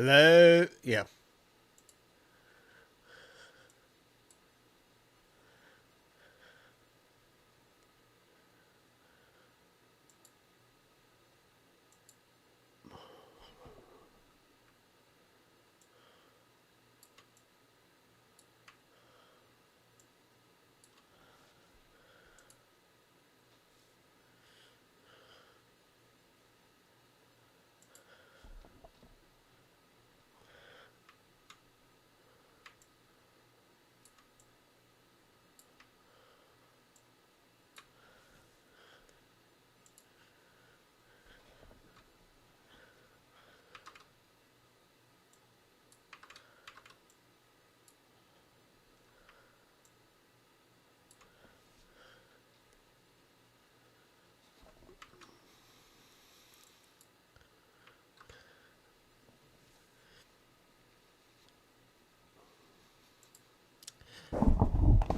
Hello? Yeah.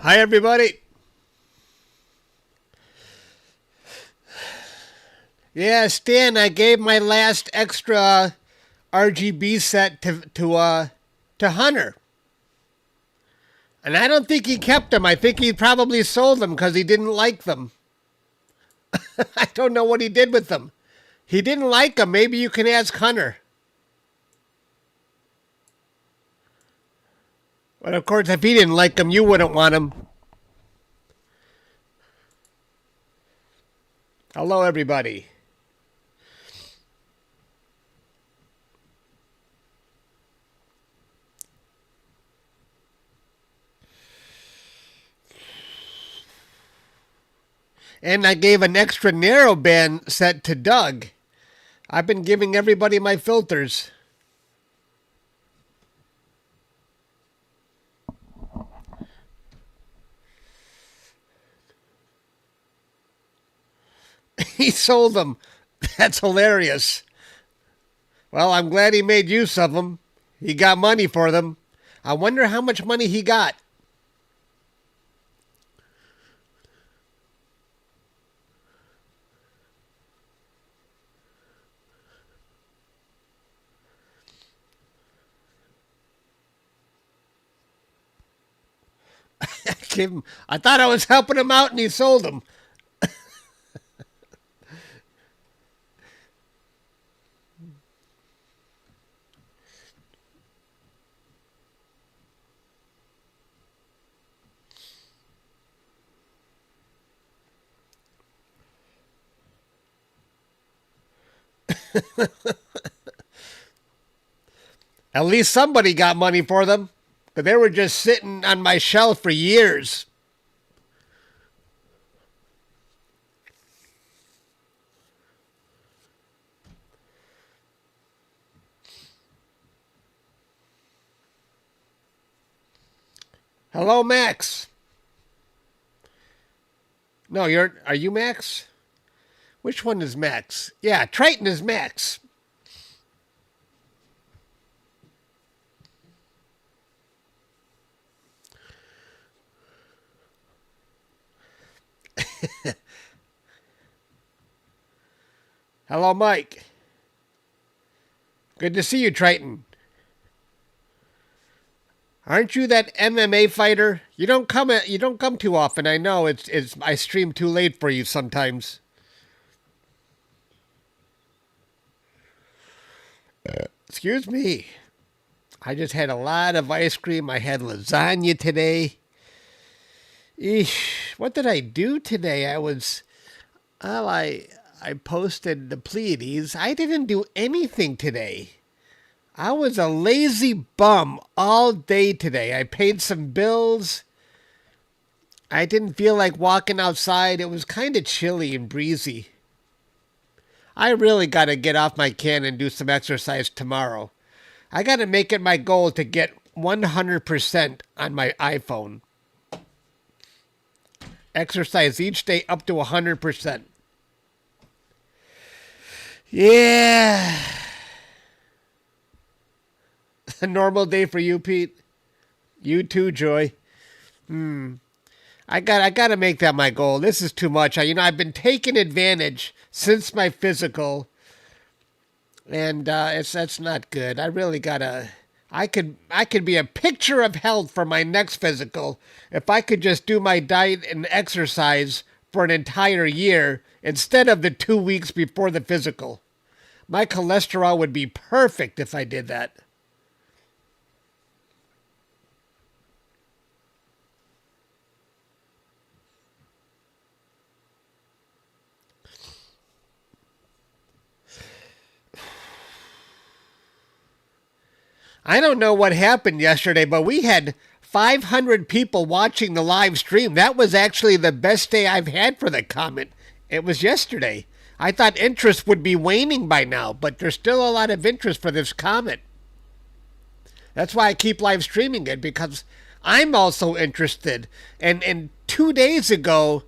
Hi, everybody. Yeah, Stan, I gave my last extra RGB set to Hunter. And I don't think he kept them. I think he probably sold them because he didn't like them. I don't know what he did with them. He didn't like them. Maybe you can ask Hunter. But of course, if he didn't like them, you wouldn't want them. Hello, everybody. And I gave an extra narrowband set to Doug. I've been giving everybody my filters. He sold them. That's hilarious. Well, I'm glad he made use of them. He got money for them. I wonder how much money he got. I thought I was helping him out and he sold them. At least somebody got money for them. But they were just sitting on my shelf for years. Hello, Max. No, are you Max? Which one is Max? Yeah, Triton is Max. Hello, Mike. Good to see you, Triton. Aren't you that MMA fighter? You don't come too often. I know it's I stream too late for you sometimes. Excuse me. I just had a lot of ice cream. I had lasagna today. Eesh, what did I do today? I posted the Pleiades. I didn't do anything today. I was a lazy bum all day today. I paid some bills. I didn't feel like walking outside. It was kind of chilly and breezy. I really got to get off my can and do some exercise tomorrow. I got to make it my goal to get 100% on my iPhone. Exercise each day up to 100%. Yeah. A normal day for you, Pete? You too, Joy. I got to make that my goal. This is too much. I've been taking advantage since my physical and that's not good. I really gotta. I could be a picture of health for my next physical if I could just do my diet and exercise for an entire year instead of the 2 weeks before the physical. My cholesterol would be perfect if I did that. I don't know what happened yesterday, but we had 500 people watching the live stream. That was actually the best day I've had for the Comet. It was yesterday. I thought interest would be waning by now, but there's still a lot of interest for this Comet. That's why I keep live streaming it, because I'm also interested. And 2 days ago,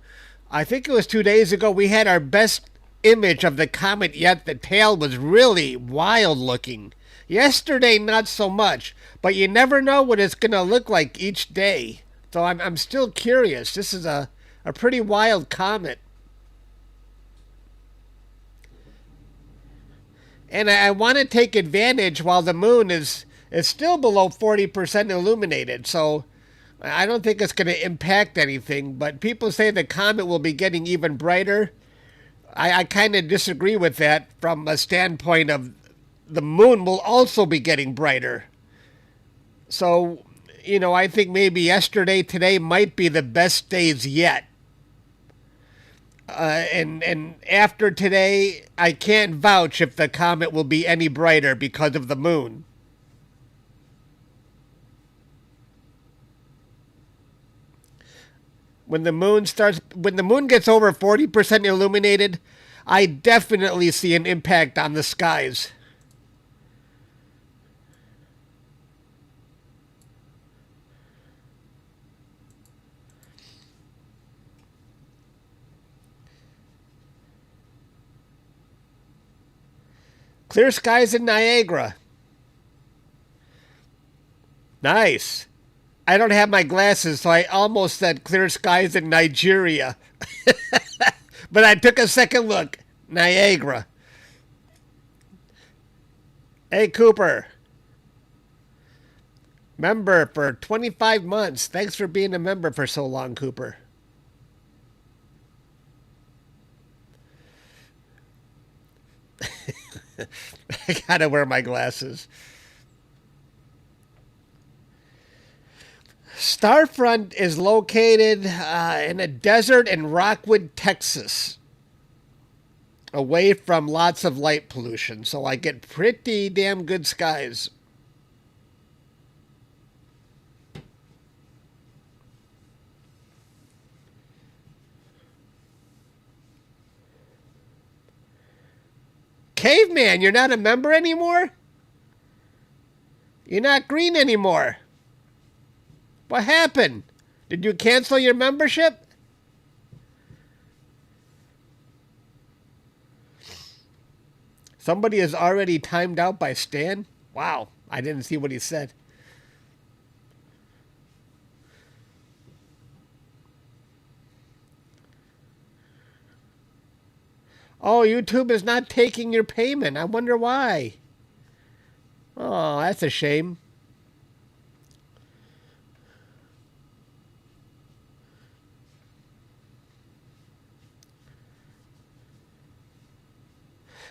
I think it was 2 days ago, we had our best image of the comet yet. The tail was really wild looking. Yesterday, not so much, but you never know what it's going to look like each day. So I'm still curious. This is a pretty wild comet. And I want to take advantage while the moon is still below 40% illuminated. So I don't think it's going to impact anything. But people say the comet will be getting even brighter. I kind of disagree with that from a standpoint of the moon will also be getting brighter. So, I think maybe yesterday, today might be the best days yet. And after today, I can't vouch if the comet will be any brighter because of the moon. When the moon gets over 40% illuminated, I definitely see an impact on the skies. Clear skies in Niagara. Nice. I don't have my glasses, so I almost said clear skies in Nigeria. But I took a second look. Niagara. Hey, Cooper. Member for 25 months. Thanks for being a member for so long, Cooper. I gotta wear my glasses. Starfront is located in a desert in Rockwood, Texas, away from lots of light pollution, so I get pretty damn good skies. Caveman, you're not a member anymore? You're not green anymore. What happened? Did you cancel your membership? Somebody is already timed out by Stan? Wow, I didn't see what he said. Oh, YouTube is not taking your payment. I wonder why. Oh, that's a shame.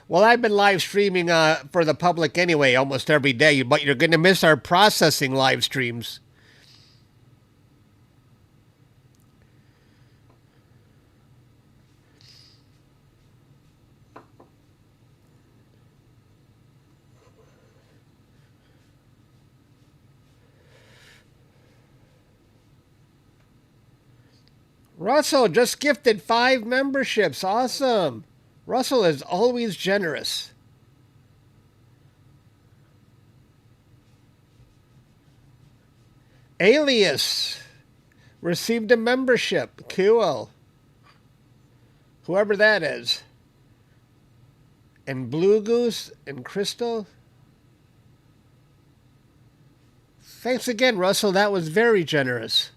Well, I've been live streaming for the public anyway almost every day, but you're going to miss our processing live streams. Russell just gifted 5 memberships. Awesome. Russell is always generous. Alias received a membership. Cool. Whoever that is. And Blue Goose and Crystal. Thanks again, Russell. That was very generous.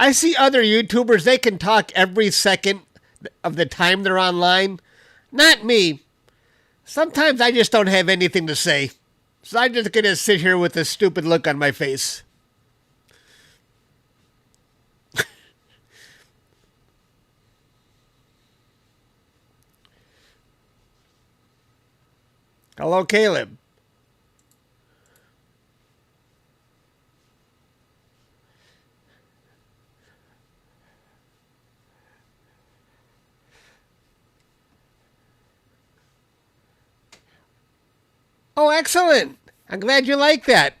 I see other YouTubers, they can talk every second of the time they're online. Not me. Sometimes I just don't have anything to say. So I'm just going to sit here with a stupid look on my face. Hello, Caleb. Oh, excellent. I'm glad you like that.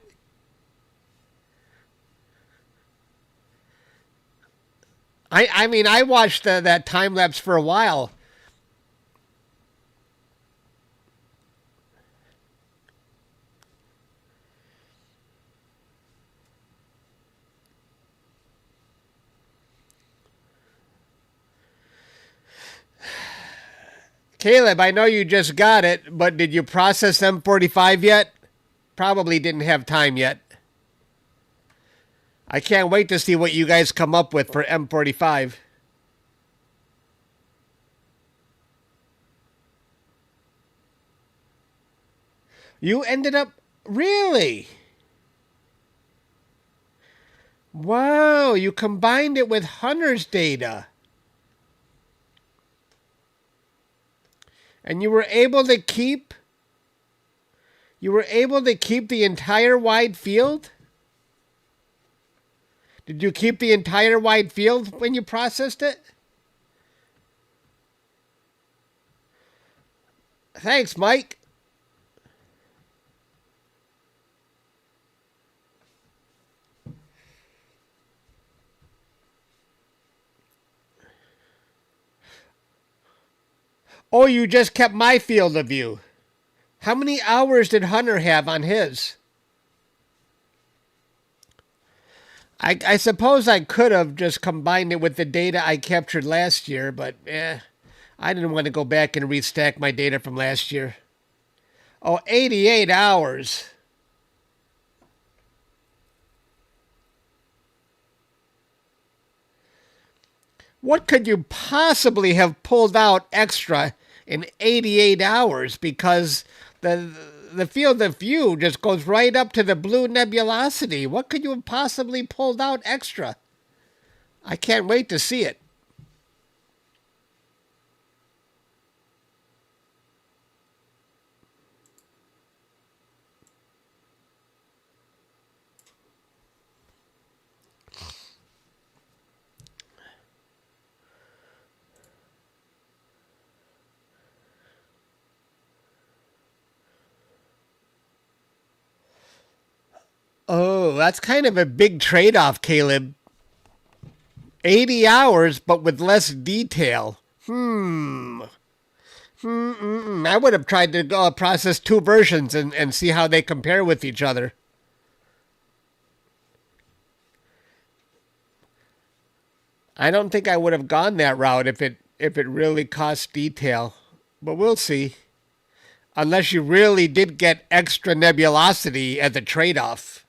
I mean, I watched that time lapse for a while. Caleb, I know you just got it, but did you process M45 yet? Probably didn't have time yet. I can't wait to see what you guys come up with for M45. You ended up... Really? Wow, you combined it with Hunter's data. And you were able to keep... You were able to keep the entire wide field? Did you keep the entire wide field when you processed it? Thanks, Mike. Oh, you just kept my field of view. How many hours did Hunter have on his? I suppose I could have just combined it with the data I captured last year, but I didn't want to go back and restack my data from last year. Oh, 88 hours. What could you possibly have pulled out extra in 88 hours? Because the field of view just goes right up to the blue nebulosity. What could you have possibly pulled out extra? I can't wait to see it. Oh, that's kind of a big trade-off, Caleb. 80 hours, but with less detail. I would have tried to process two versions and see how they compare with each other. I don't think I would have gone that route if it really cost detail. But we'll see. Unless you really did get extra nebulosity as a trade-off.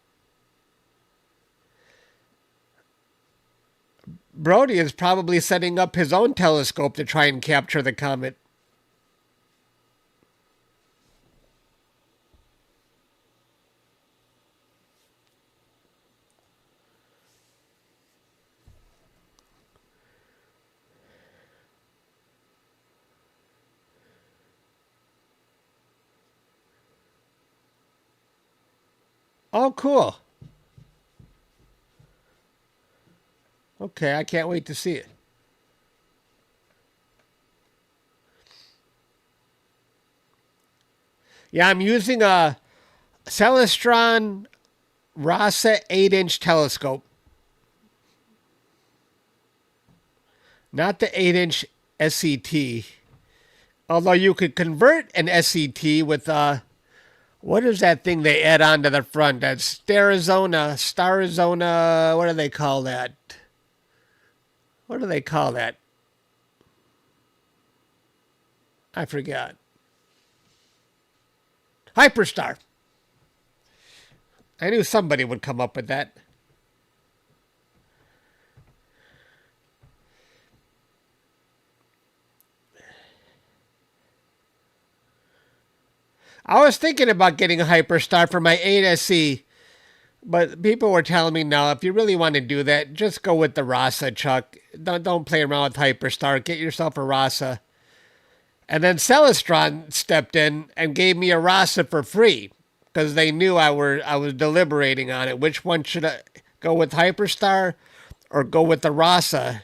Brody is probably setting up his own telescope to try and capture the comet. Oh, cool. Okay, I can't wait to see it. Yeah, I'm using a Celestron RASA 8-inch telescope. Not the 8-inch SCT. Although you could convert an SCT with what is that thing they add on to the front? That's Starizona, what do they call that? What do they call that? I forgot. Hyperstar. I knew somebody would come up with that. I was thinking about getting a Hyperstar for my 8SE, but people were telling me, no, if you really want to do that, just go with the RASA, Chuck. Don't play around with Hyperstar. Get yourself a RASA. And then Celestron stepped in and gave me a RASA for free because they knew I was deliberating on it. Which one should I go with, Hyperstar or go with the RASA?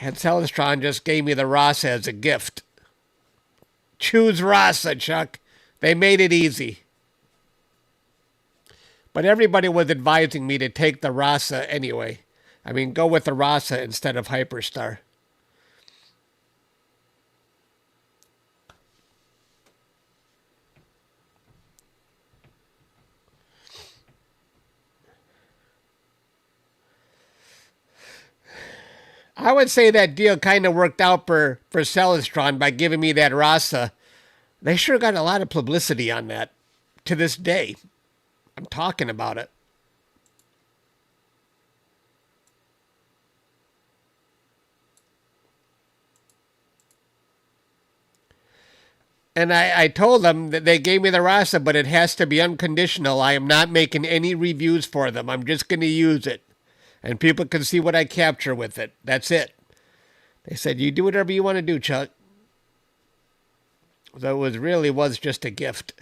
And Celestron just gave me the RASA as a gift. Choose RASA, Chuck. They made it easy. But everybody was advising me to take the RASA anyway. I mean, go with the RASA instead of Hyperstar. I would say that deal kind of worked out for Celestron by giving me that RASA. They sure got a lot of publicity on that to this day. I'm talking about it. And I told them that they gave me the RASA, but it has to be unconditional. I am not making any reviews for them. I'm just going to use it. And people can see what I capture with it. That's it. They said, you do whatever you want to do, Chuck. So it really was just a gift.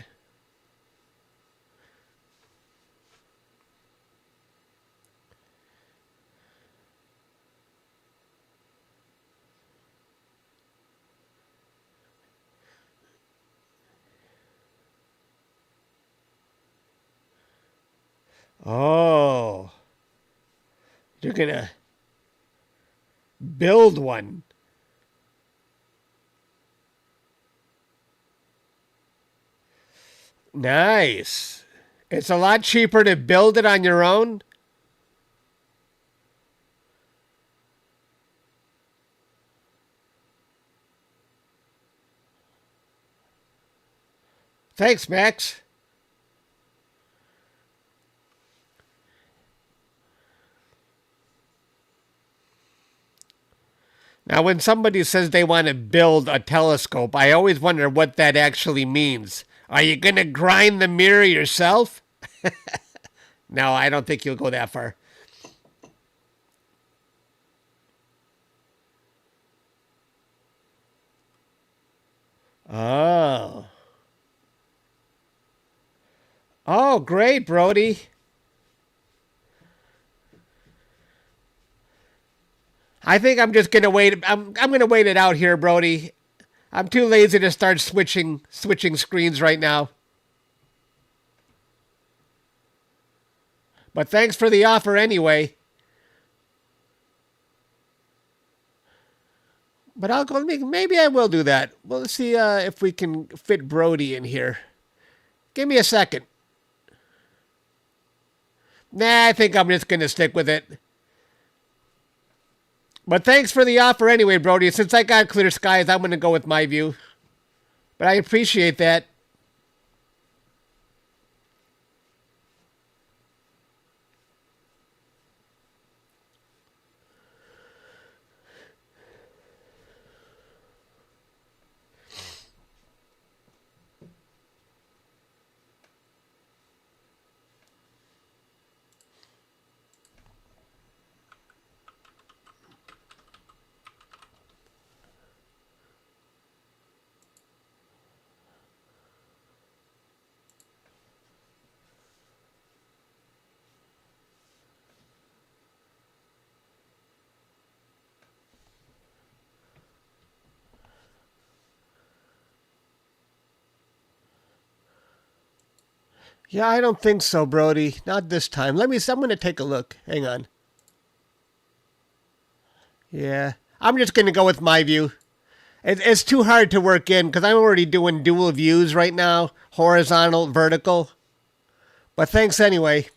Oh, you're going to build one. Nice. It's a lot cheaper to build it on your own. Thanks, Max. Now, when somebody says they want to build a telescope, I always wonder what that actually means. Are you going to grind the mirror yourself? No, I don't think you'll go that far. Oh. Oh, great, Brody. I think I'm just gonna wait. I'm gonna wait it out here, Brody. I'm too lazy to start switching screens right now. But thanks for the offer anyway. But I'll go. Maybe I will do that. We'll see if we can fit Brody in here. Give me a second. Nah, I think I'm just gonna stick with it. But thanks for the offer anyway, Brody. Since I got clear skies, I'm gonna go with my view. But I appreciate that. Yeah, I don't think so, Brody. Not this time. I'm going to take a look. Hang on. Yeah. I'm just going to go with my view. It's too hard to work in because I'm already doing dual views right now. Horizontal, vertical. But thanks anyway.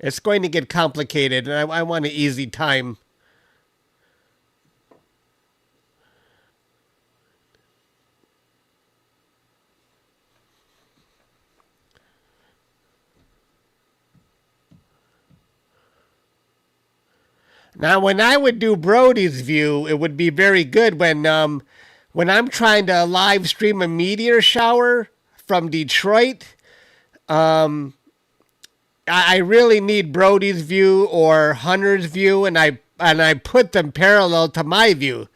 It's going to get complicated, and I want an easy time. Now, when I would do Brody's view, it would be very good when I'm trying to live stream a meteor shower from Detroit. I really need Brody's view or Hunter's view, and I put them parallel to my view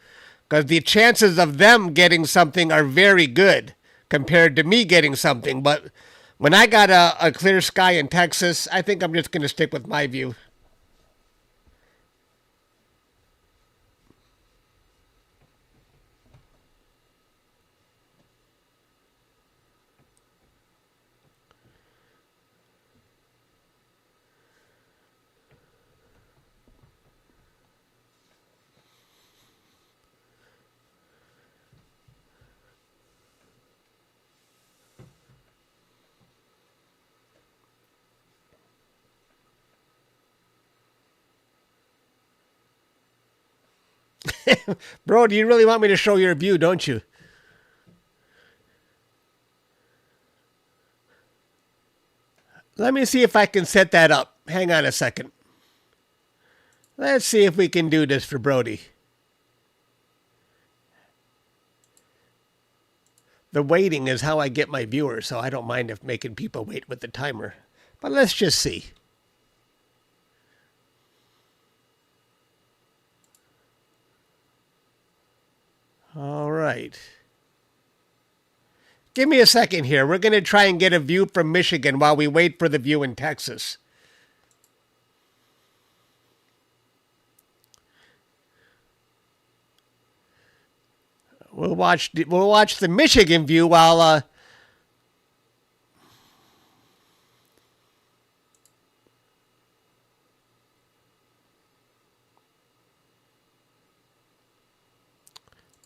because the chances of them getting something are very good compared to me getting something. But when I got a clear sky in Texas, I think I'm just going to stick with my view. Bro, do you really want me to show your view, don't you? Let me see if I can set that up. Hang on a second. Let's see if we can do this for Brody. The waiting is how I get my viewers, so I don't mind if making people wait with the timer. But let's just see. All right. Give me a second here. We're going to try and get a view from Michigan while we wait for the view in Texas. We'll watch the Michigan view while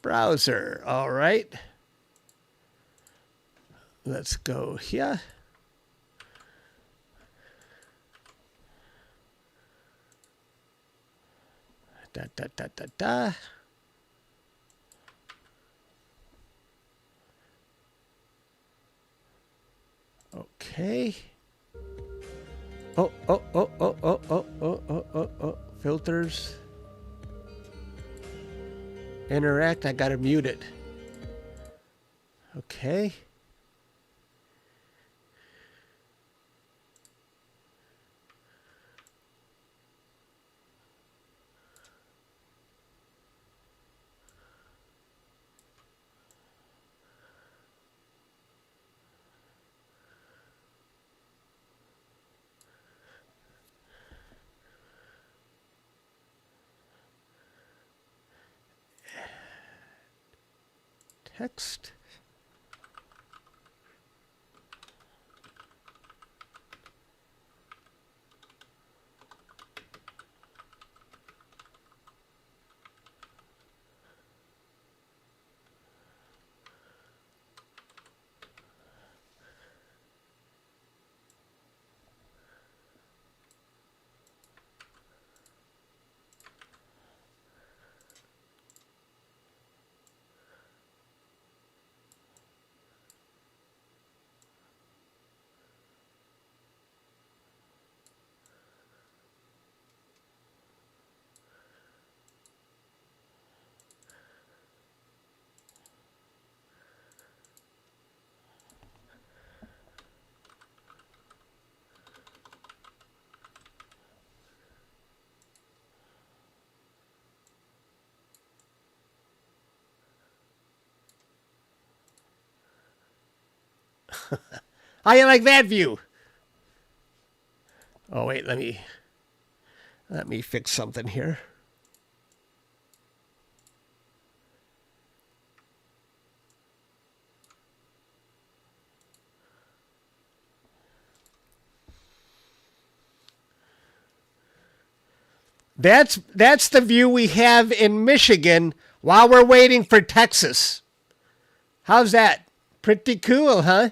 browser. All right. Let's go here. Da da da da da. Okay. Oh. Filters. Interact. I gotta mute it. Okay. Text. How you like that view? Oh wait, let me fix something here. That's the view we have in Michigan while we're waiting for Texas. How's that? Pretty cool, huh?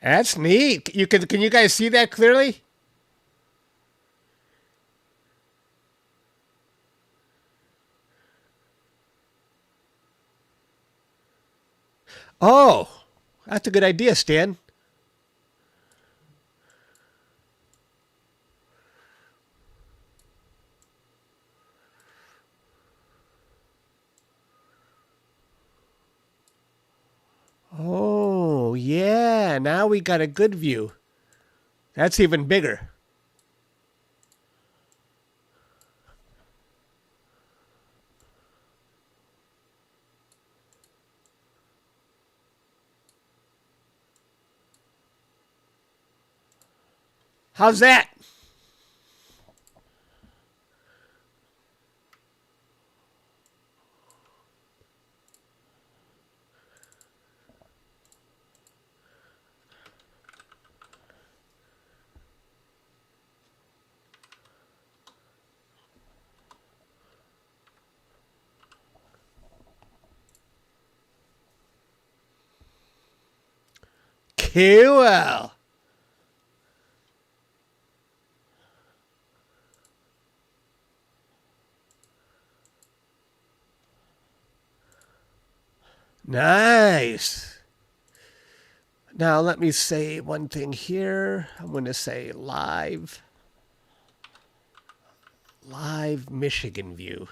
That's neat. Can you guys see that clearly? Oh, that's a good idea, Stan. Oh, yeah. Now we got a good view. That's even bigger. How's that? Cool. Nice. Now let me say one thing here. I'm going to say live Michigan view.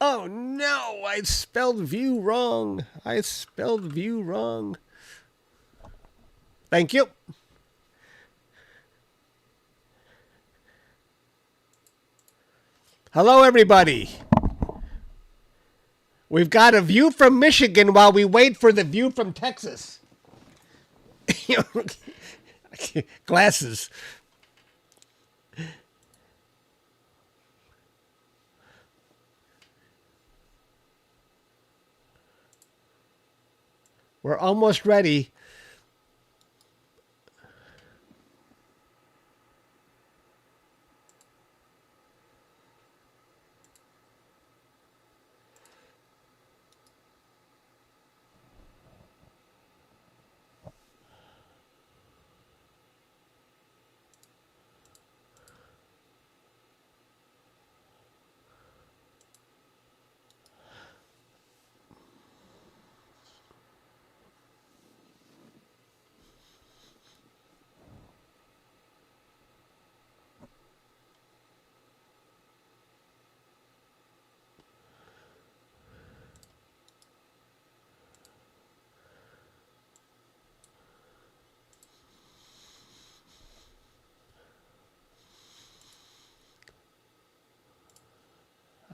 Oh no, I spelled view wrong. I spelled view wrong. Thank you. Hello, everybody. We've got a view from Michigan while we wait for the view from Texas. Glasses. We're almost ready.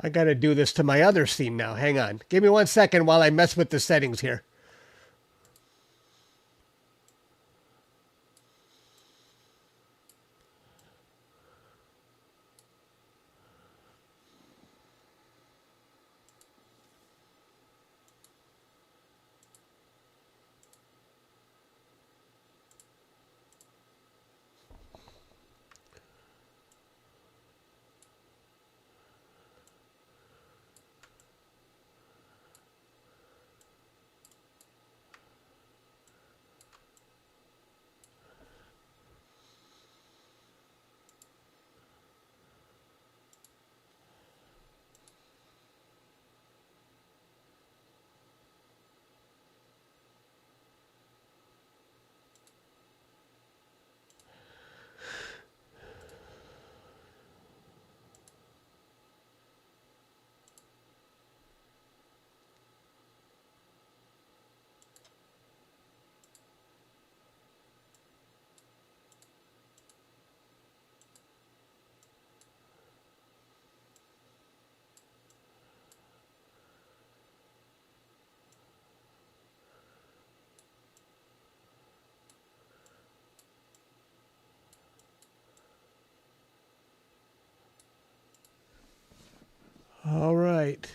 I got to do this to my other scene now. Hang on. Give me 1 second while I mess with the settings here. All right.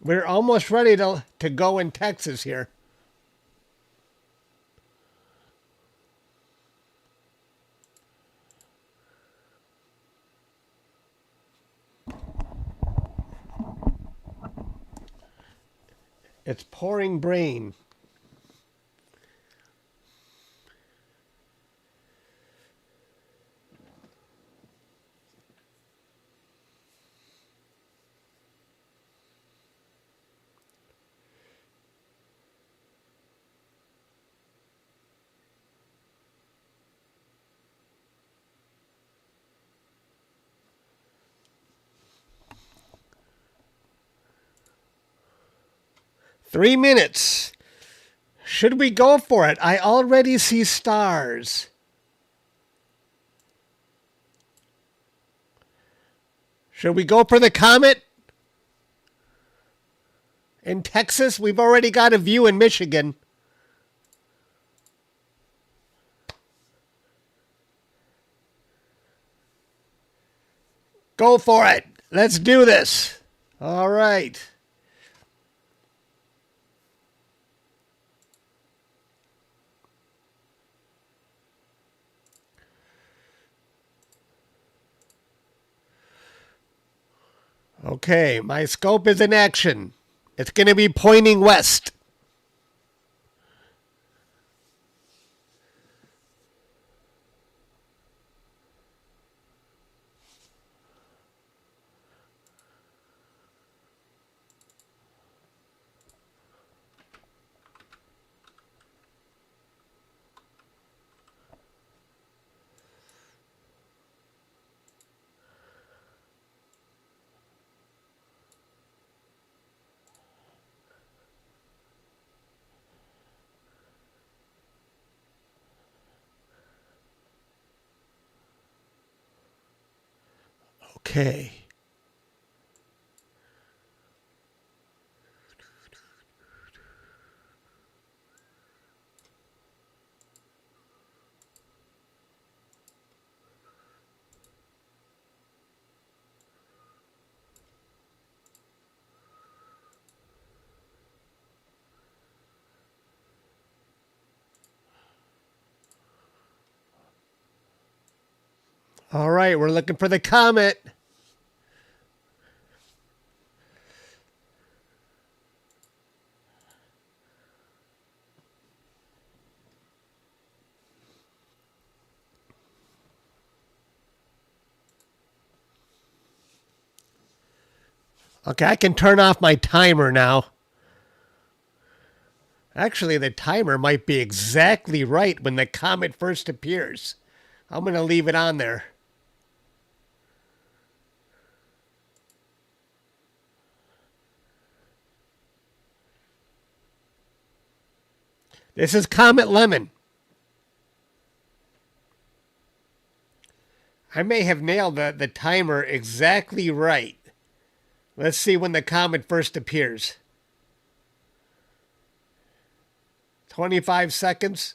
We're almost ready to go in Texas here. It's pouring rain. Three minutes. Should we go for it? I already see stars. Should we go for the comet? In Texas, we've already got a view in Michigan. Go for it. Let's do this. All right. Okay, my scope is in action. It's going to be pointing west. Okay. All right, we're looking for the comet. Okay, I can turn off my timer now. Actually, the timer might be exactly right when the comet first appears. I'm going to leave it on there. This is Comet Lemmon. I may have nailed the timer exactly right. Let's see when the comet first appears. 25 seconds.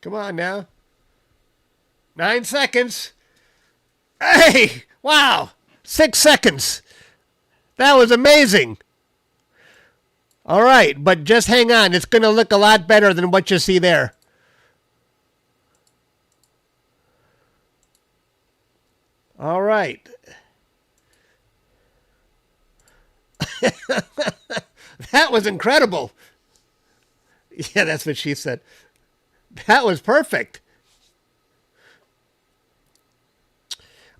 Come on now. 9 seconds. Hey! Wow! 6 seconds. That was amazing. All right, but just hang on. It's going to look a lot better than what you see there. All right. That was incredible. Yeah, that's what she said. That was perfect.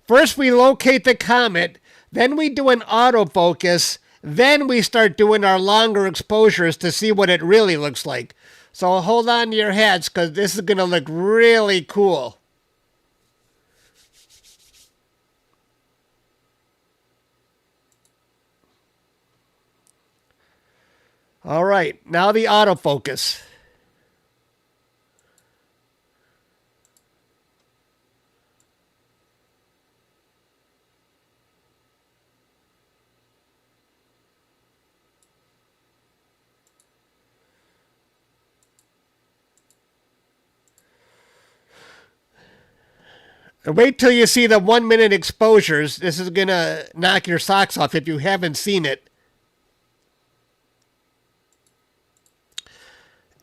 First, we locate the comet. Then we do an autofocus. Then we start doing our longer exposures to see what it really looks like. So hold on to your hats because this is going to look really cool. All right, now the autofocus. Wait till you see the 1 minute exposures. This is going to knock your socks off if you haven't seen it.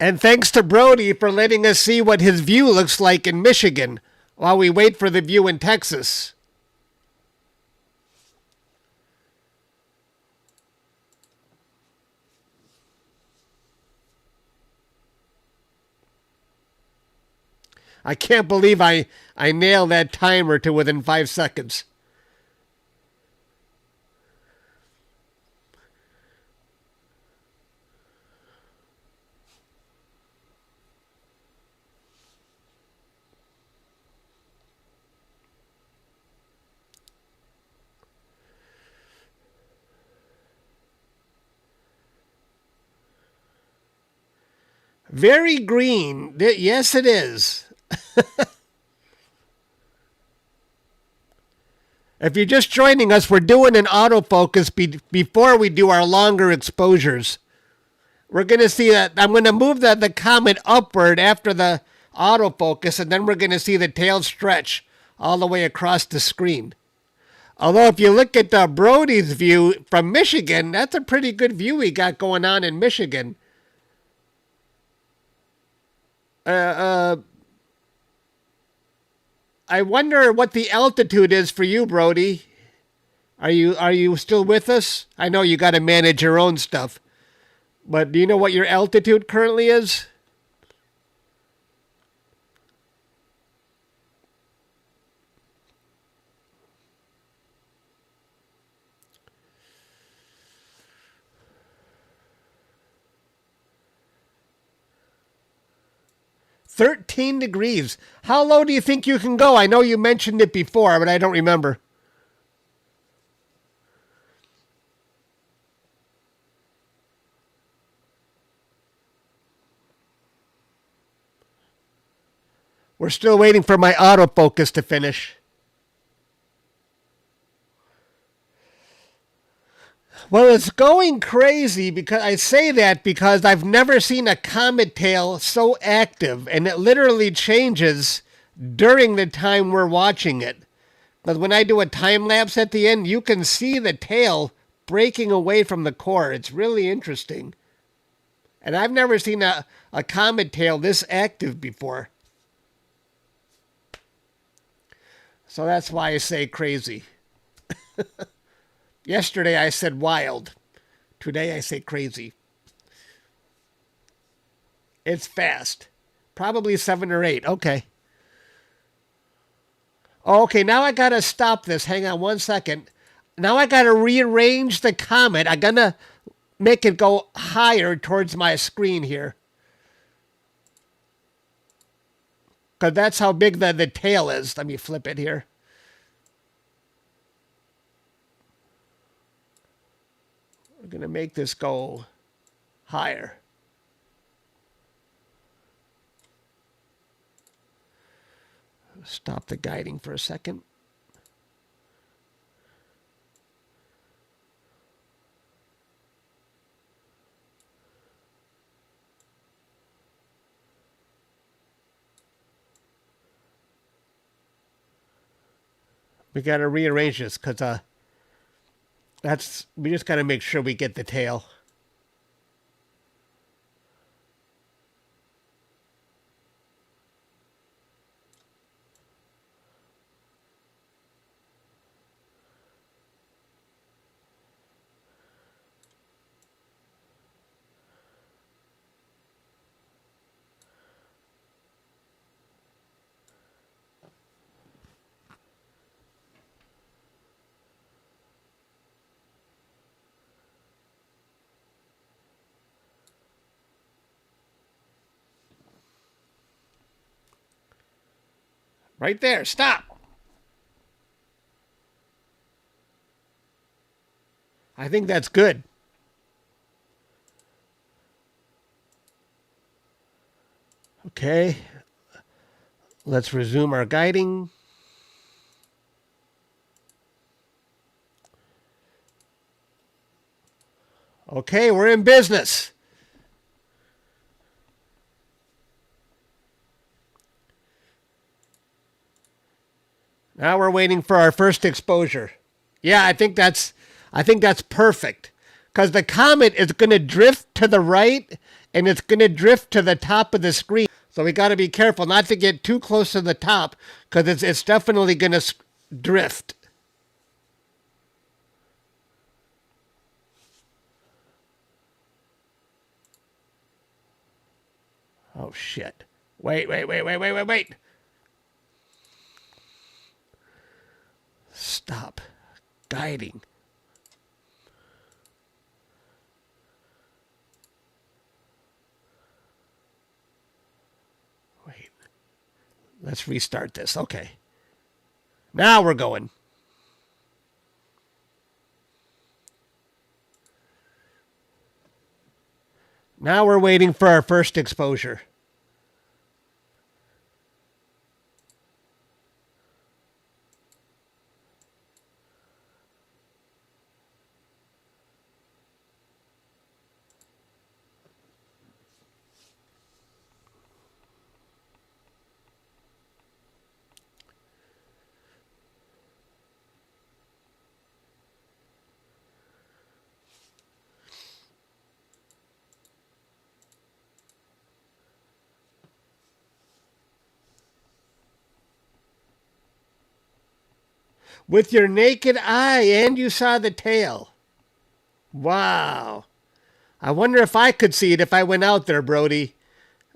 And thanks to Brody for letting us see what his view looks like in Michigan while we wait for the view in Texas. I can't believe I nailed that timer to within 5 seconds. Very green. Yes, it is. If you're just joining us, we're doing an autofocus before we do our longer exposures. We're going to see that. I'm going to move the comet upward after the autofocus, and then we're going to see the tail stretch all the way across the screen. Although if you look at Brody's view from Michigan, that's a pretty good view we got going on in Michigan. I wonder what the altitude is for you, Brody. Are you still with us? I know you got to manage your own stuff, but do you know what your altitude currently is? $13 degrees. How low do you think you can go? I know you mentioned it before, but I don't remember. We're still waiting for my autofocus to finish. Well, it's going crazy because I say that because I've never seen a comet tail so active, and it literally changes during the time we're watching it. But when I do a time lapse at the end, you can see the tail breaking away from the core. It's really interesting. And I've never seen a comet tail this active before. So that's why I say crazy. Yesterday I said wild. Today I say crazy. It's fast. Probably 7 or 8. Okay. Okay, now I got to stop this. Hang on 1 second. Now I got to rearrange the comet. I'm going to make it go higher towards my screen here. Because that's how big the tail is. Let me flip it here. We're going to make this go higher. Stop the guiding for a second. We got to rearrange this because we just got to make sure we get the tail. Right there. Stop. I think that's good. Okay. Let's resume our guiding. Okay, we're in business. Now we're waiting for our first exposure. Yeah, I think that's perfect. Because the comet is going to drift to the right and it's going to drift to the top of the screen. So we got to be careful not to get too close to the top because it's definitely going to drift. Oh, shit. Wait. Stop guiding. Wait. Let's restart this. Okay. Now we're going. Now we're waiting for our first exposure. With your naked eye, and you saw the tail. Wow. I wonder if I could see it if I went out there, Brody.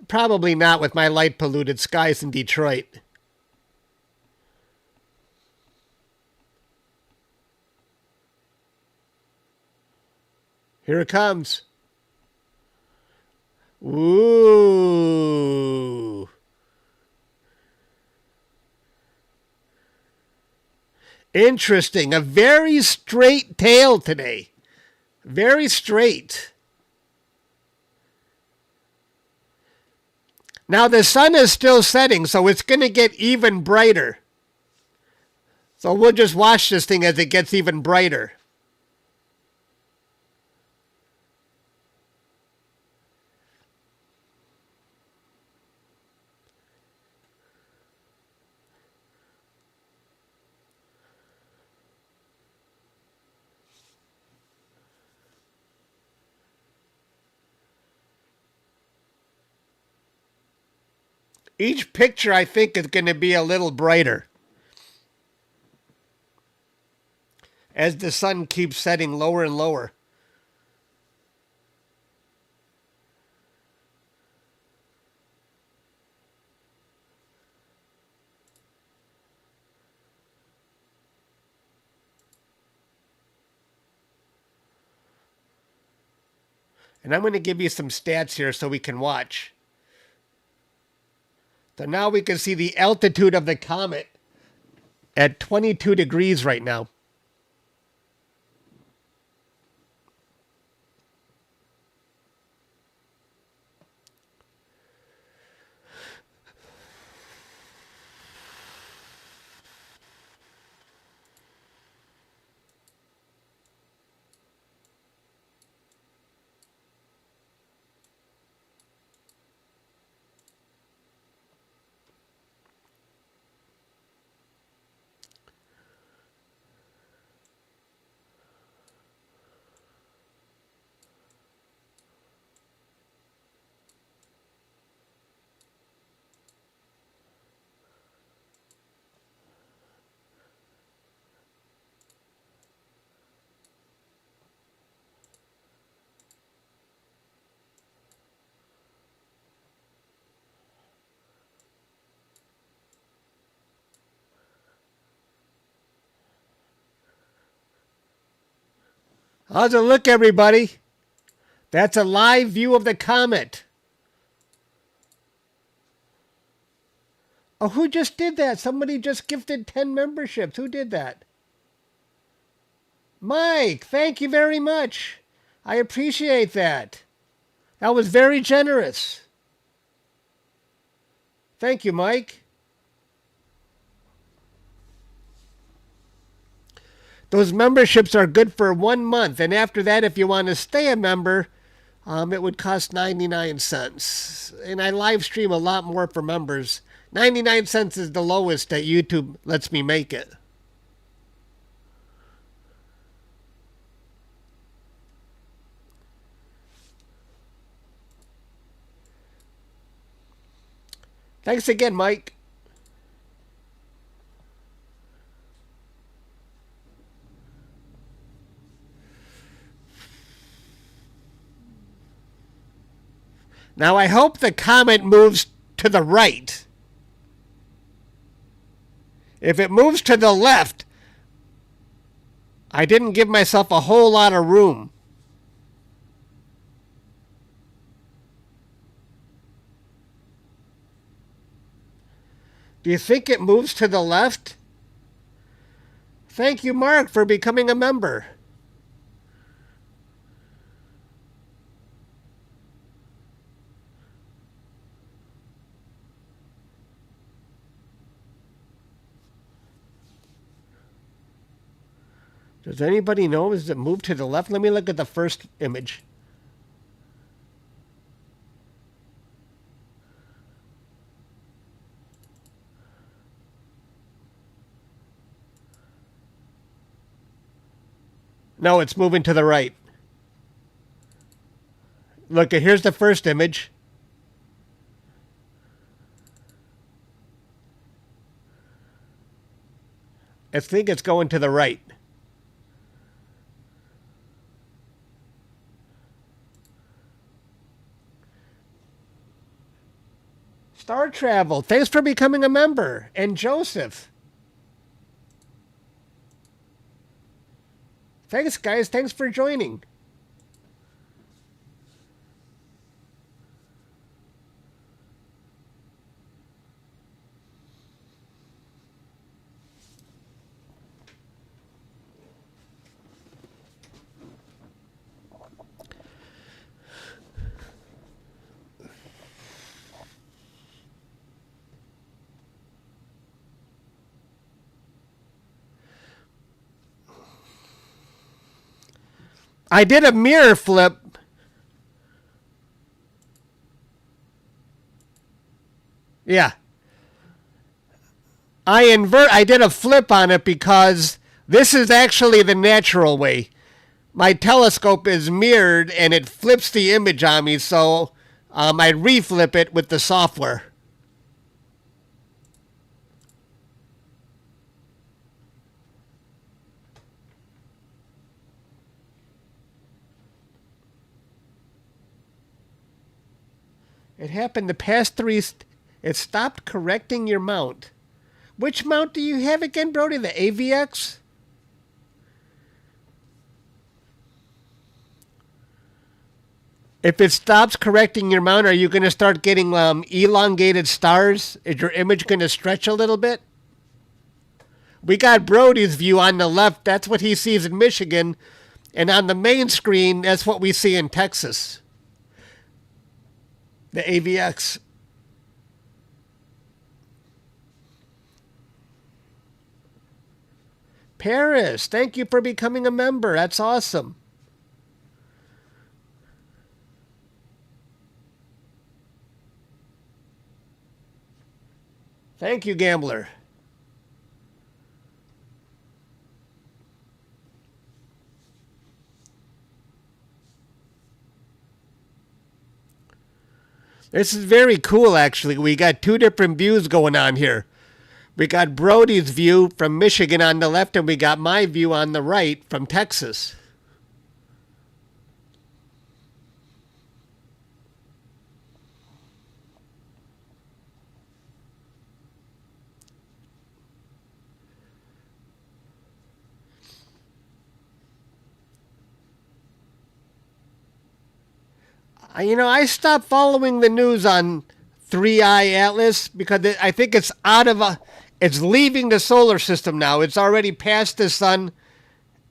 Probably not with my light-polluted skies in Detroit. Here it comes. Ooh. Interesting. A very straight tail today. Very straight. Now the sun is still setting, so it's going to get even brighter. So we'll just watch this thing as it gets even brighter. Each picture, I think, is going to be a little brighter as the sun keeps setting lower and lower. And I'm going to give you some stats here so we can watch. So now we can see the altitude of the comet at 22 degrees right now. How's it look, everybody? That's a live view of the comet. Oh, who just did that? Somebody just gifted 10 memberships. Who did that? Mike, thank you very much. I appreciate that. That was very generous. Thank you, Mike. Those memberships are good for 1 month, and after that, if you want to stay a member, it would cost 99 cents. And I live stream a lot more for members 99 cents is the lowest that YouTube lets me make it. Thanks again, Mike. Now I hope the comet moves to the right. If it moves to the left, I didn't give myself a whole lot of room. Do you think it moves to the left? Thank you, Mark, for becoming a member. Does anybody know? Does it move to the left? Let me look at the first image. No, it's moving to the right. Look, here's the first image. I think it's going to the right. Star Travel, thanks for becoming a member. And Joseph. Thanks, guys. Thanks for joining. I did a mirror flip. Yeah. I did a flip on it because this is actually the natural way. My telescope is mirrored and it flips the image on me, so I reflip it with the software. It happened the past three. It stopped correcting your mount. Which mount do you have again, Brody? The AVX? If it stops correcting your mount, are you going to start getting elongated stars? Is your image going to stretch a little bit? We got Brody's view on the left. That's what he sees in Michigan. And on the main screen, that's what we see in Texas. The AVX. Paris, thank you for becoming a member. That's awesome. Thank you, Gambler. This is very cool, actually. We got two different views going on here. We got Brody's view from Michigan on the left, and we got my view on the right from Texas. I stopped following the news on 3i Atlas because I think it's it's leaving the solar system now. It's already past the sun,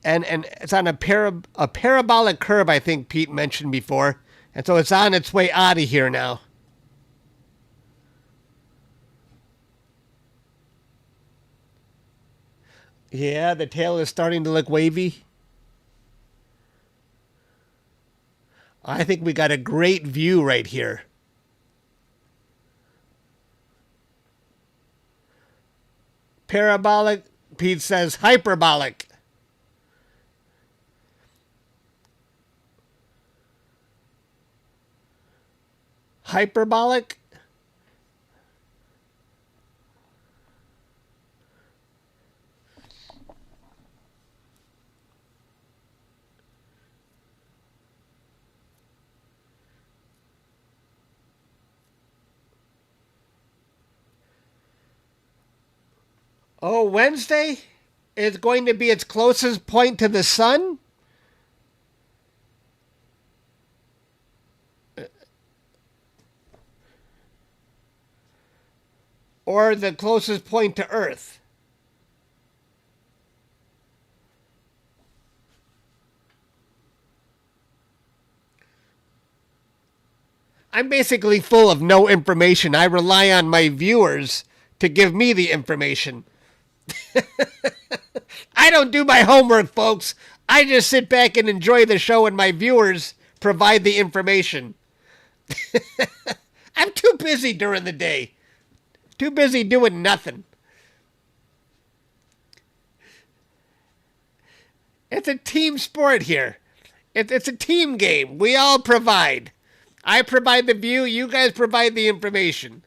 and it's on a parabolic curve, I think Pete mentioned before. And so it's on its way out of here now. Yeah, the tail is starting to look wavy. I think we got a great view right here. Parabolic. Pete says hyperbolic. Hyperbolic? Oh, Wednesday is going to be its closest point to the sun? Or the closest point to Earth? I'm basically full of no information. I rely on my viewers to give me the information. I don't do my homework, folks. I just sit back and enjoy the show, and my viewers provide the information. I'm too busy during the day. Too busy doing nothing. It's a team sport here. It's a team game. We all provide. I provide the view. You guys provide the information.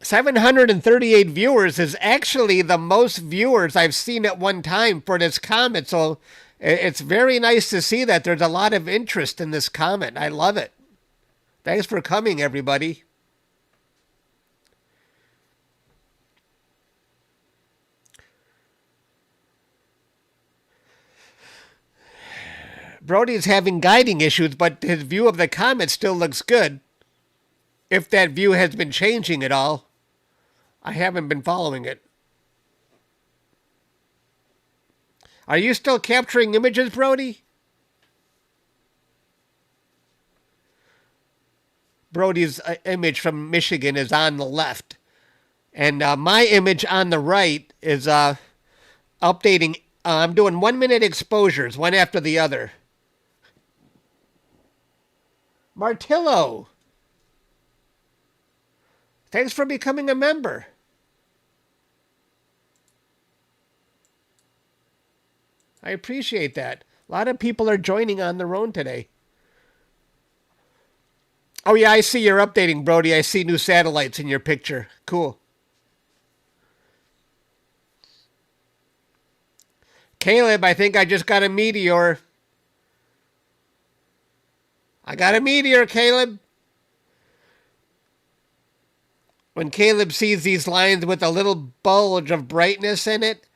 $738 viewers is actually the most viewers I've seen at one time for this comet. So it's very nice to see that there's a lot of interest in this comet. I love it. Thanks for coming, everybody. Brody's having guiding issues, but his view of the comet still looks good. If that view has been changing at all. I haven't been following it. Are you still capturing images, Brody? Brody's image from Michigan is on the left. And my image on the right is updating. I'm doing 1 minute exposures, one after the other. Martillo. Thanks for becoming a member. I appreciate that. A lot of people are joining on their own today. Oh, yeah, I see you're updating, Brody. I see new satellites in your picture. Cool. Caleb, I think I just got a meteor. I got a meteor, Caleb. When Caleb sees these lines with a little bulge of brightness in it,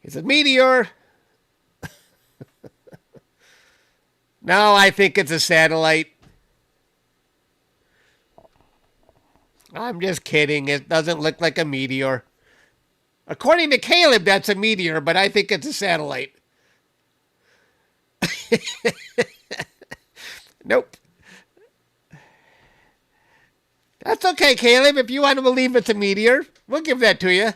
he says, meteor. No, I think it's a satellite. I'm just kidding. It doesn't look like a meteor. According to Caleb, that's a meteor, but I think it's a satellite. Nope. That's okay, Caleb. If you want to believe it's a meteor, we'll give that to you.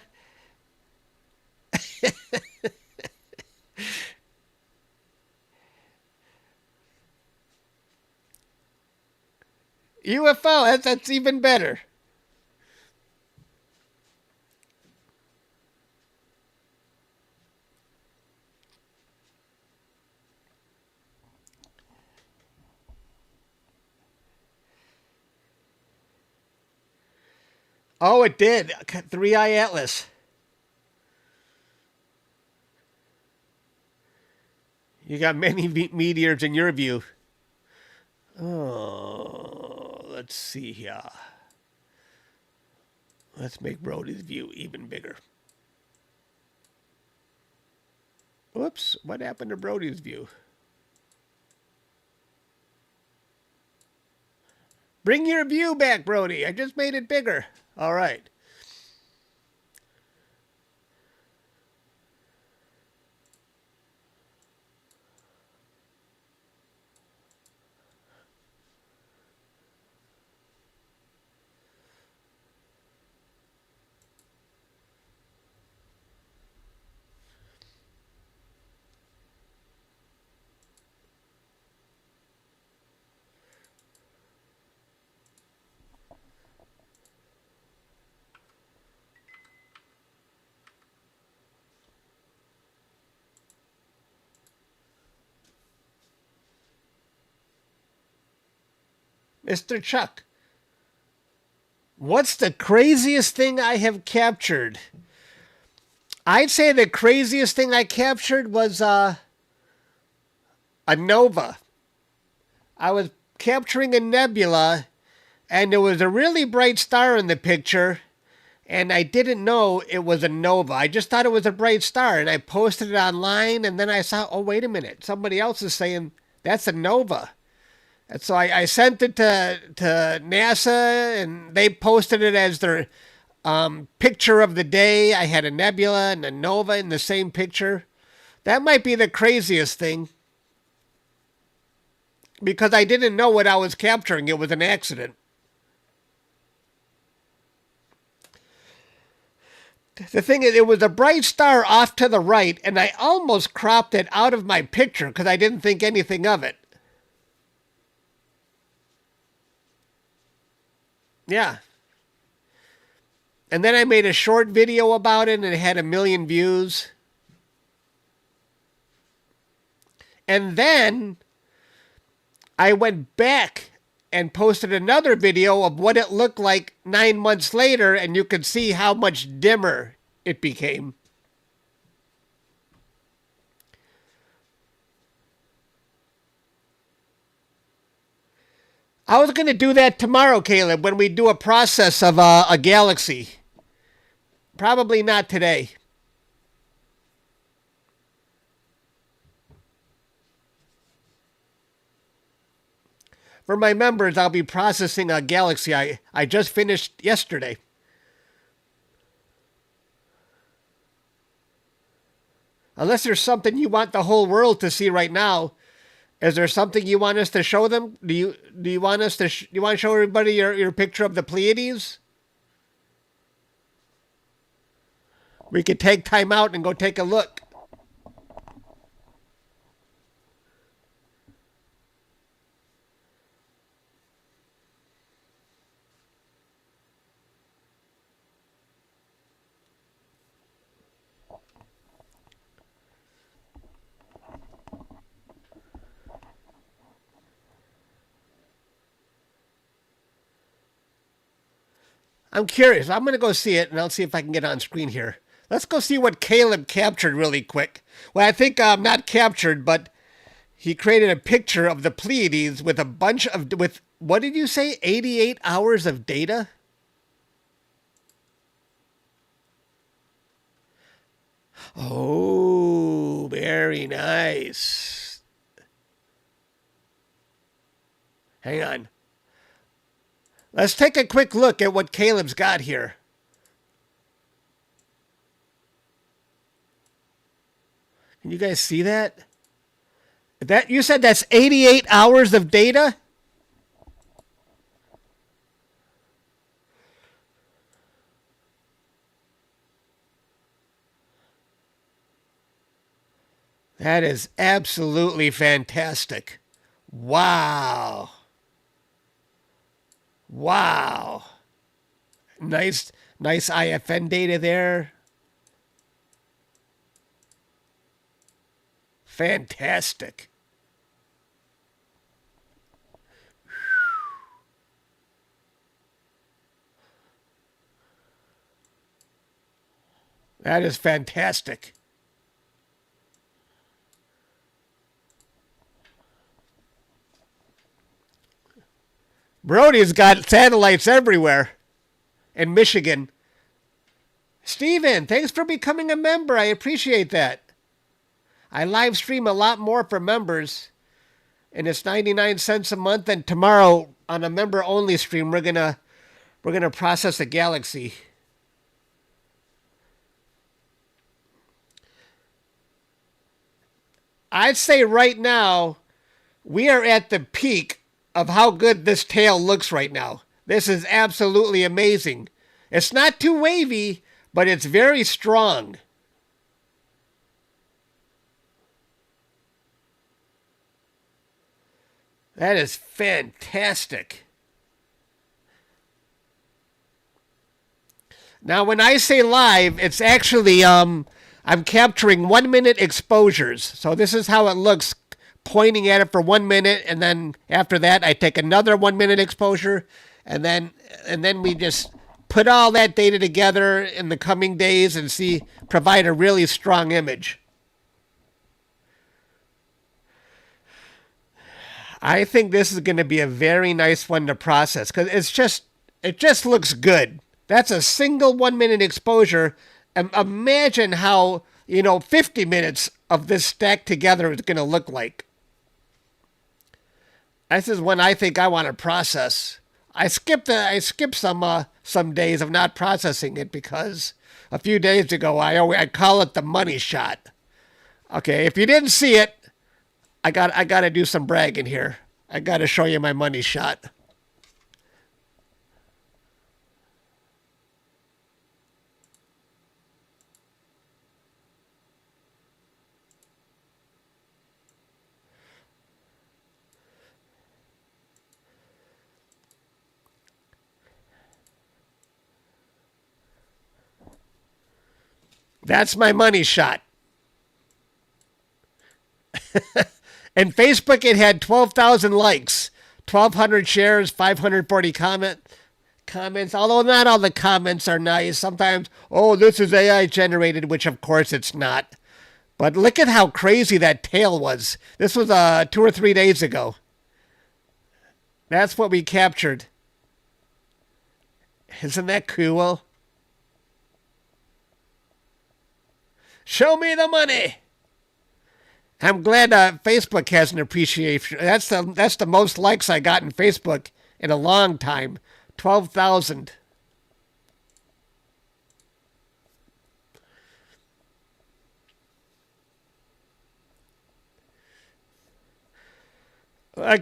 UFO, that's even better. Oh, it did. 3-eye Atlas. You got many meteors in your view. Oh, let's see here. Let's make Brody's view even bigger. Whoops, what happened to Brody's view? Bring your view back, Brody. I just made it bigger. All right. Mr. Chuck. What's the craziest thing I have captured? I'd say the craziest thing I captured was a nova. I was capturing a nebula, and there was a really bright star in the picture, and I didn't know it was a nova. I just thought it was a bright star, and I posted it online, and then I saw, oh, wait a minute, somebody else is saying that's a nova. And so I sent it to NASA, and they posted it as their picture of the day. I had a nebula and a nova in the same picture. That might be the craziest thing, because I didn't know what I was capturing. It was an accident. The thing is, it was a bright star off to the right, and I almost cropped it out of my picture because I didn't think anything of it. Yeah. And then I made a short video about it, and it had 1 million views. And then I went back and posted another video of what it looked like 9 months later, and you could see how much dimmer it became. I was going to do that tomorrow, Caleb, when we do a process of a galaxy. Probably not today. For my members, I'll be processing a galaxy I just finished yesterday. Unless there's something you want the whole world to see right now. Is there something you want us to show them? Do you want us to you want to show everybody your picture of the Pleiades? We could take time out and go take a look. I'm curious. I'm going to go see it, and I'll see if I can get on screen here. Let's go see what Caleb captured really quick. Well, I think not captured, but he created a picture of the Pleiades with a bunch of, with, what did you say, 88 hours of data? Oh, very nice. Hang on. Let's take a quick look at what Caleb's got here. Can you guys see that? That you said that's 88 hours of data? That is absolutely fantastic. Wow. Wow. Nice IFN data there. Fantastic. That is fantastic. Brody's got satellites everywhere in Michigan. Steven, thanks for becoming a member. I appreciate that. I live stream a lot more for members, and it's 99 cents a month. And tomorrow on a member only stream, we're gonna process a galaxy. I'd say right now we are at the peak of how good this tail looks right now. This is absolutely amazing. It's not too wavy, but it's very strong. That is fantastic. Now, when I say live, it's actually, I'm capturing 1 minute exposures. So this is how it looks pointing at it for 1 minute, and then after that I take another 1 minute exposure, and then we just put all that data together in the coming days and provide a really strong image. I think this is going to be a very nice one to process because it just looks good. That's a single 1 minute exposure. Imagine how 50 minutes of this stacked together is going to look like. This is one I think I want to process. I skipped some days of not processing it because a few days ago I call it the money shot. Okay, if you didn't see it, I got to do some bragging here. I got to show you my money shot. That's my money shot. And Facebook, it had 12,000 likes, 1,200 shares, 540 comments. Although not all the comments are nice. Sometimes, oh, this is AI generated, which of course it's not. But look at how crazy that tail was. This was 2 or 3 days ago. That's what we captured. Isn't that cool? Show me the money. I'm glad Facebook has an appreciation. That's the most likes I got in Facebook in a long time. 12,000.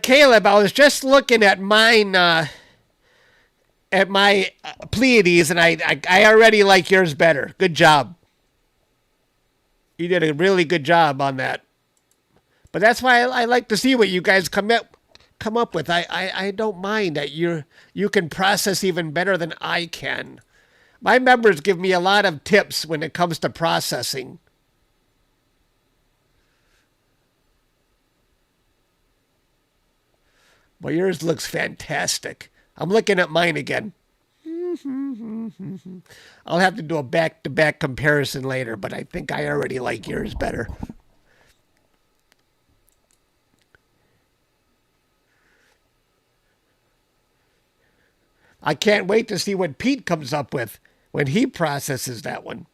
Caleb, I was just looking at mine, at my Pleiades, and I already like yours better. Good job. You did a really good job on that. But that's why I like to see what you guys come up with. I don't mind that you can process even better than I can. My members give me a lot of tips when it comes to processing. Well, yours looks fantastic. I'm looking at mine again. I'll have to do a back-to-back comparison later, but I think I already like yours better. I can't wait to see what Pete comes up with when he processes that one.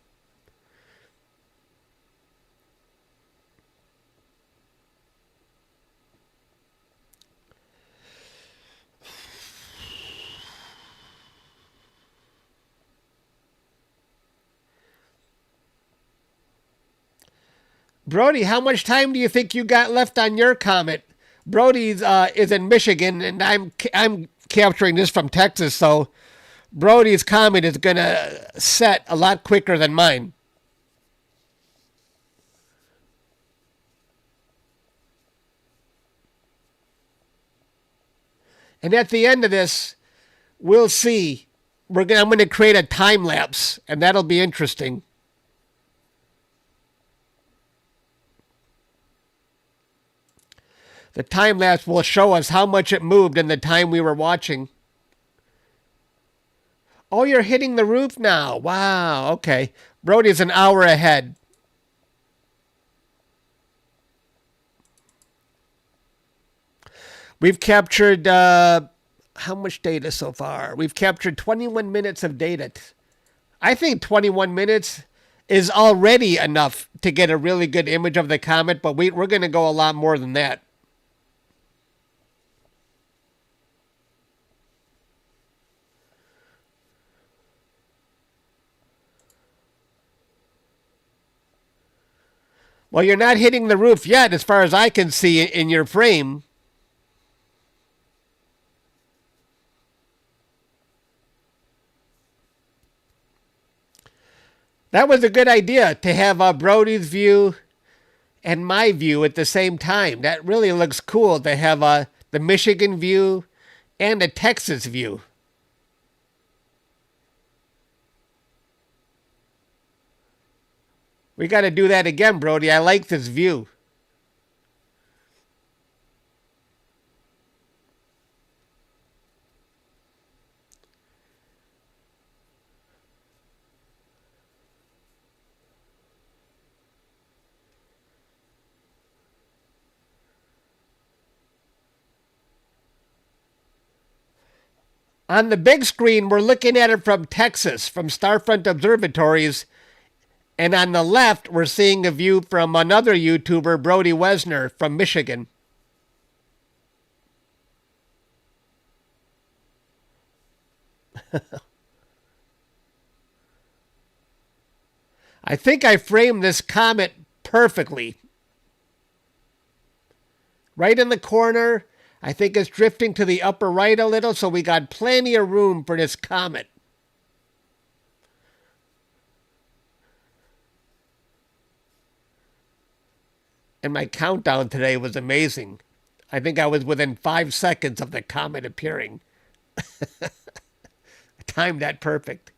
Brody, how much time do you think you got left on your Comet? Brody's is in Michigan, and I'm capturing this from Texas, so Brody's Comet is going to set a lot quicker than mine. And at the end of this, we'll see. I'm going to create a time lapse, and that'll be interesting. The time lapse will show us how much it moved in the time we were watching. Oh, you're hitting the roof now. Wow, okay. Brody's an hour ahead. We've captured, how much data so far? We've captured 21 minutes of data. I think 21 minutes is already enough to get a really good image of the comet, but we're going to go a lot more than that. Well, you're not hitting the roof yet, as far as I can see in your frame. That was a good idea to have Brody's view and my view at the same time. That really looks cool to have the Michigan view and a Texas view. We got to do that again, Brody. I like this view. On the big screen, we're looking at it from Texas, from Starfront Observatories. And on the left, we're seeing a view from another YouTuber, Brody Wesner, from Michigan. I think I framed this comet perfectly. Right in the corner. I think it's drifting to the upper right a little, so we got plenty of room for this comet. And my countdown today was amazing. I think I was within 5 seconds of the comet appearing. I timed that perfect.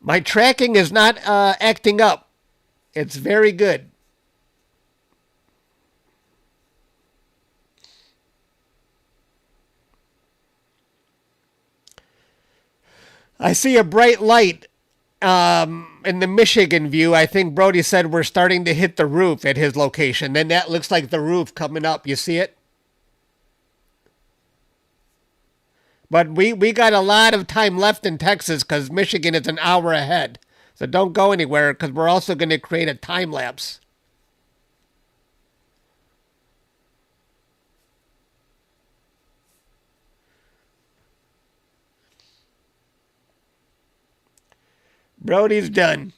My tracking is not acting up. It's very good. I see a bright light in the Michigan view. I think Brody said we're starting to hit the roof at his location. Then that looks like the roof coming up. You see it? But we got a lot of time left in Texas because Michigan is an hour ahead. So don't go anywhere because we're also going to create a time lapse. Brody's done.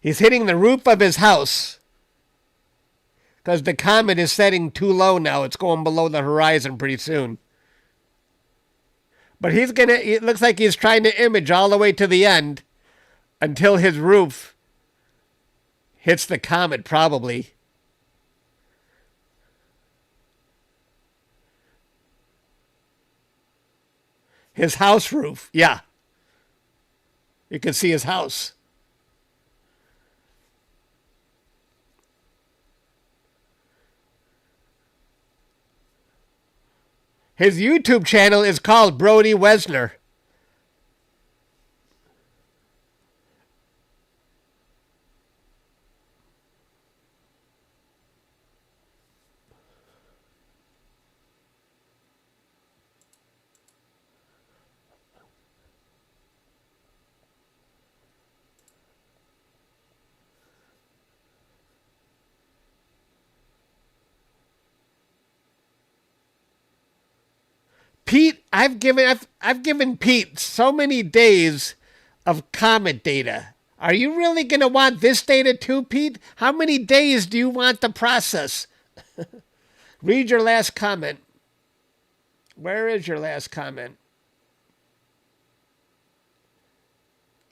He's hitting the roof of his house because the comet is setting too low now. It's going below the horizon pretty soon. But it looks like he's trying to image all the way to the end until his roof hits the comet, probably. His house roof, yeah. You can see his house. His YouTube channel is called Brody Wesner. Pete, I've given Pete so many days of comet data. Are you really going to want this data too, Pete? How many days do you want the process? Read your last comment. Where is your last comment?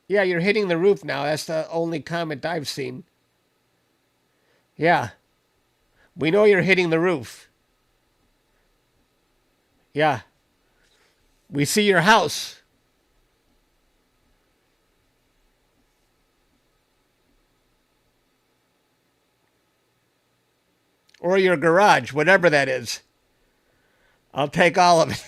Yeah, you're hitting the roof now. That's the only comment I've seen. Yeah. We know you're hitting the roof. Yeah. We see your house. Or your garage, whatever that is. I'll take all of it.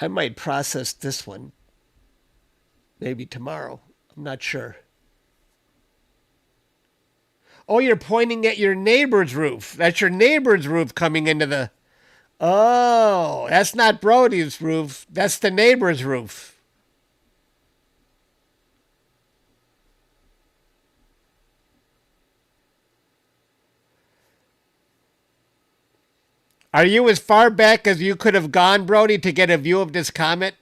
I might process this one maybe tomorrow. I'm not sure. Oh, you're pointing at your neighbor's roof. That's your neighbor's roof coming into the... Oh, that's not Brody's roof. That's the neighbor's roof. Are you as far back as you could have gone, Brody, to get a view of this comet?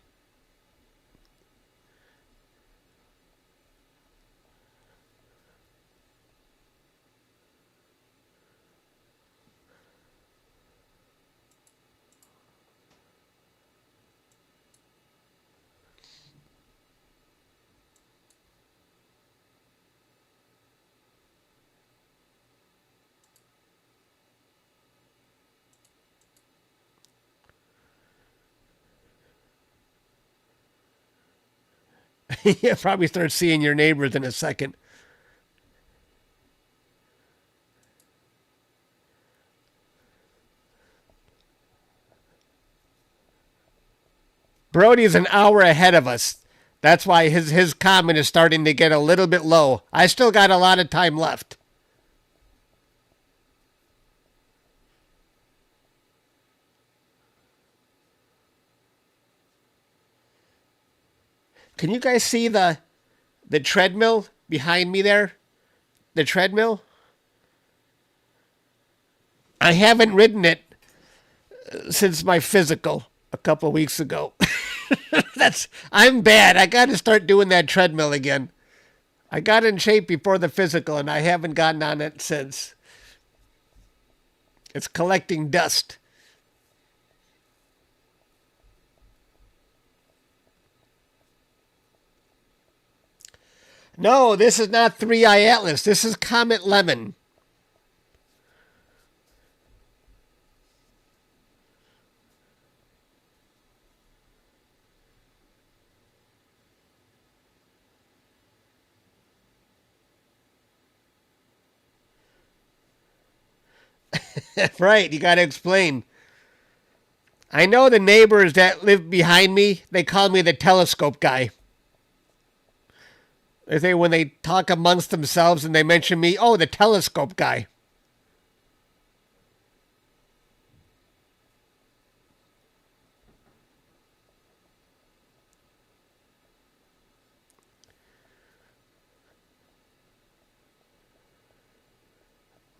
You'll probably start seeing your neighbors in a second. Brody's an hour ahead of us. That's why his comet is starting to get a little bit low. I still got a lot of time left. Can you guys see the treadmill behind me there? The treadmill? I haven't ridden it since my physical a couple of weeks ago. I'm bad. I got to start doing that treadmill again. I got in shape before the physical and I haven't gotten on it since. It's collecting dust. No, this is not 3i Atlas. This is Comet Lemmon. Right, you got to explain. I know the neighbors that live behind me, they call me the telescope guy. They say when they talk amongst themselves and they mention me, oh, the telescope guy.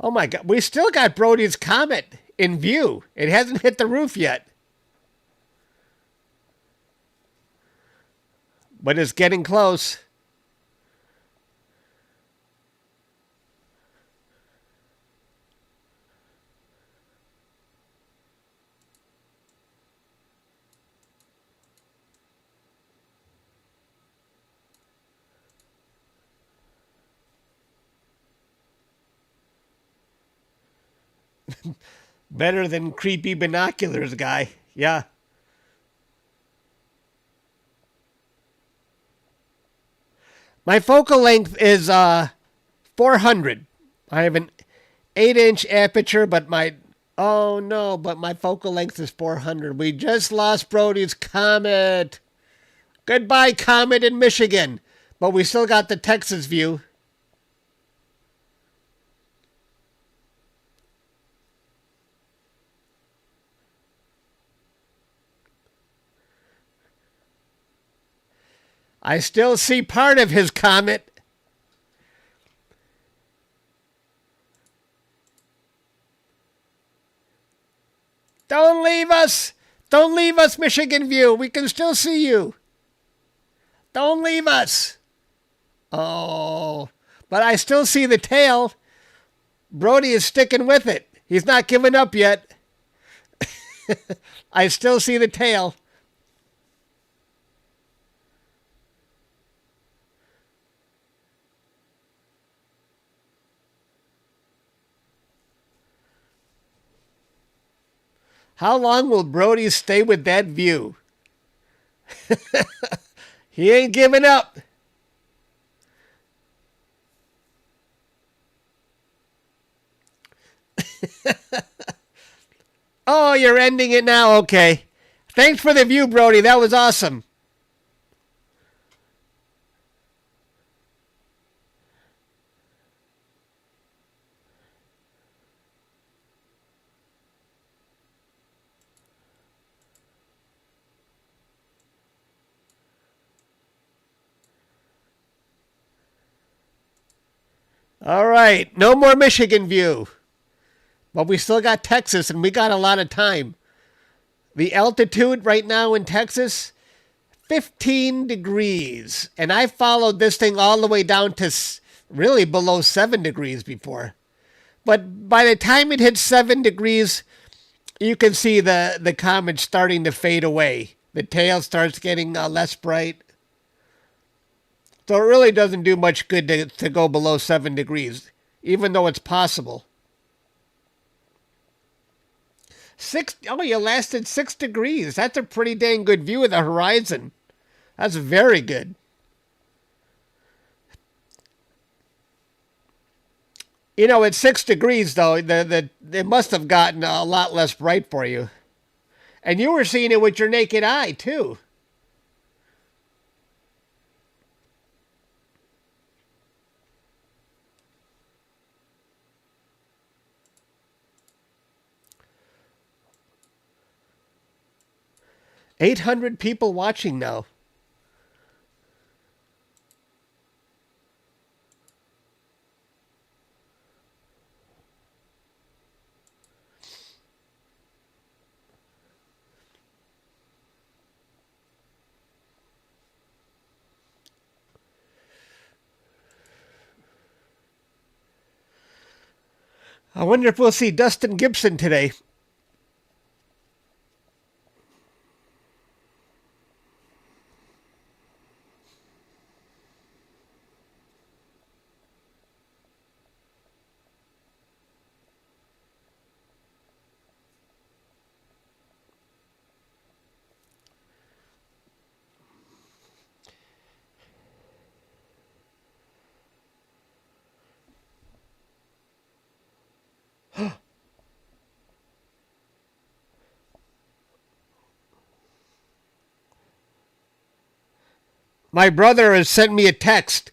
Oh my God, we still got Brody's comet in view. It hasn't hit the roof yet. But it's getting close. Better than creepy binoculars guy. Yeah. My focal length is 400. I have an 8-inch aperture, but my focal length is 400. We just lost Brody's comet. Goodbye, comet in Michigan. But we still got the Texas view. I still see part of his comet. Don't leave us. Don't leave us, Michigan View. We can still see you. Don't leave us. Oh, but I still see the tail. Brody is sticking with it. He's not giving up yet. I still see the tail. How long will Brody stay with that view? He ain't giving up. Oh, you're ending it now? Okay. Thanks for the view, Brody. That was awesome. All right, no more Michigan View. But we still got Texas, and we got a lot of time. The altitude right now in Texas, 15 degrees. And I followed this thing all the way down to really below 7 degrees before. But by the time it hits 7 degrees, you can see the comet starting to fade away. The tail starts getting less bright. So it really doesn't do much good to go below 7 degrees, even though it's possible. You lasted 6 degrees. That's a pretty dang good view of the horizon. That's very good. You know, at 6 degrees, though, it must have gotten a lot less bright for you. And you were seeing it with your naked eye, too. 800 people watching now. I wonder if we'll see Dustin Gibson today. My brother has sent me a text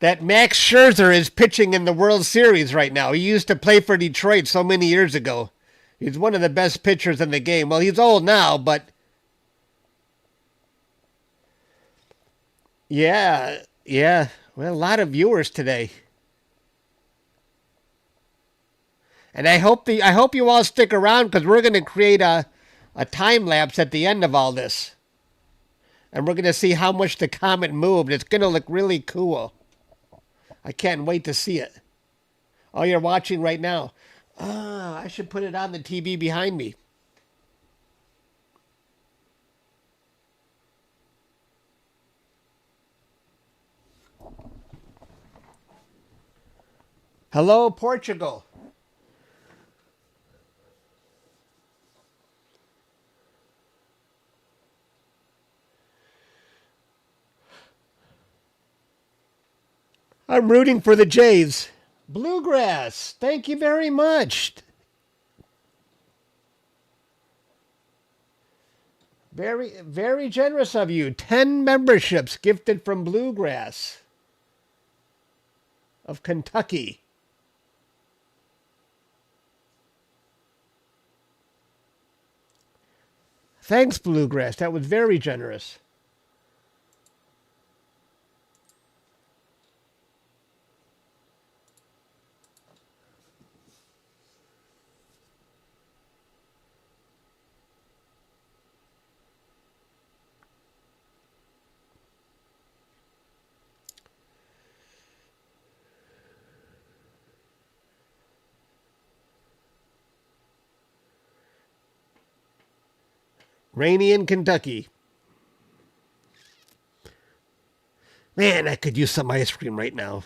that Max Scherzer is pitching in the World Series right now. He used to play for Detroit so many years ago. He's one of the best pitchers in the game. Well, he's old now, but yeah. Well, a lot of viewers today. And I hope you all stick around because we're going to create a time lapse at the end of all this. And we're going to see how much the comet moved. It's going to look really cool. I can't wait to see it. Oh, you're watching right now. I should put it on the TV behind me. Hello, Portugal. I'm rooting for the Jays. Bluegrass, thank you very much. Very, very generous of you. 10 memberships gifted from Bluegrass of Kentucky. Thanks, Bluegrass. That was very generous. Rainy in Kentucky. Man, I could use some ice cream right now.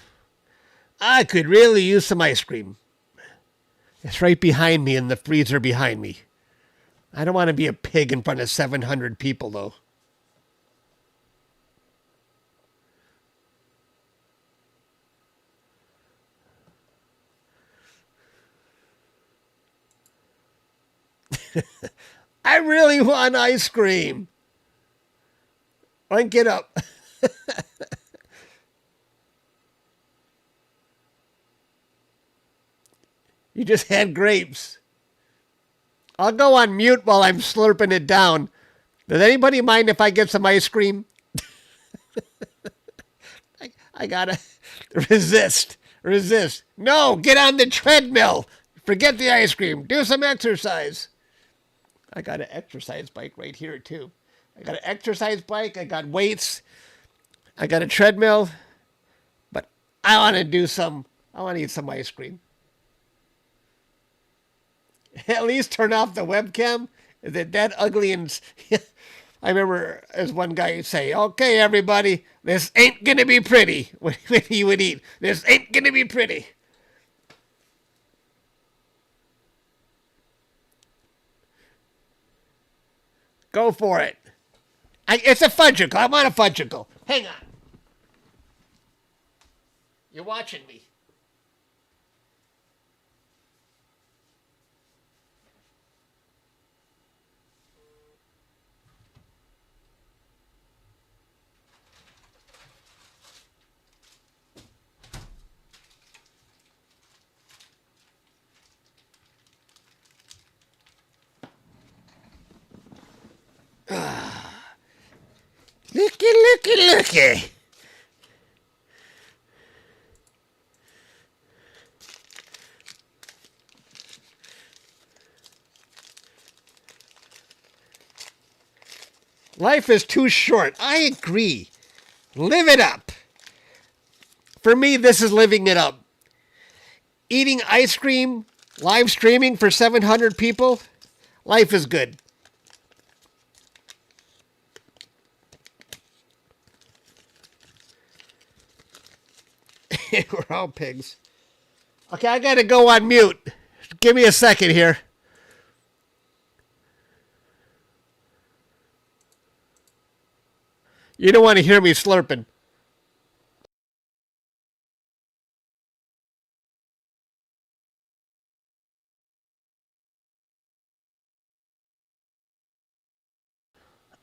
I could really use some ice cream. It's right behind me in the freezer behind me. I don't want to be a pig in front of 700 people, though. I really want ice cream. Link it up. You just had grapes. I'll go on mute while I'm slurping it down. Does anybody mind if I get some ice cream? I gotta resist. No, get on the treadmill. Forget the ice cream. Do some exercise. I got an exercise bike right here, too. I got an exercise bike. I got weights. I got a treadmill. But I want to eat some ice cream. At least turn off the webcam. Is it that ugly? And I remember as one guy would say, okay, everybody, this ain't going to be pretty. When he would eat, this ain't going to be pretty. Go for it. It's a fudgicle. I want a fudgicle. Hang on. You're watching me. Looky, looky, looky. Life is too short. I agree. Live it up. For me, this is living it up. Eating ice cream, live streaming for 700 people. Life is good. We're all pigs. Okay, I gotta go on mute. Give me a second here. You don't want to hear me slurping.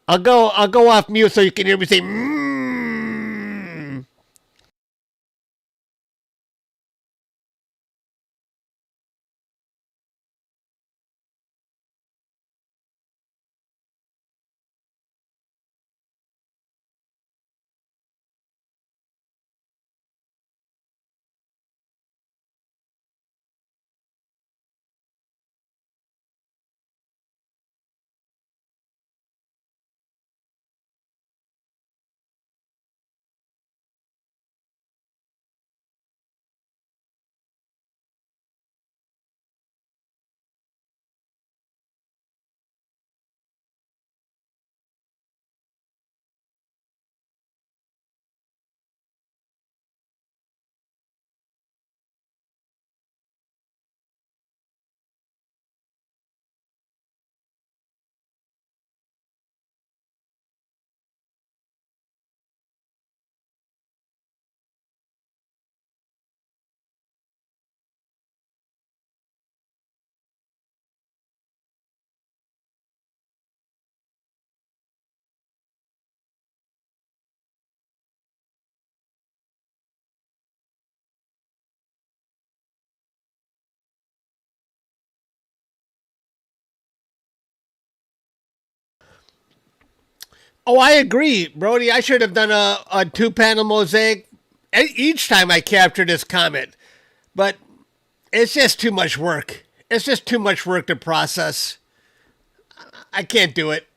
I'll go off mute so you can hear me say mmm. Oh, I agree, Brody. I should have done a two-panel mosaic each time I captured this comet. But it's just too much work. It's just too much work to process. I can't do it.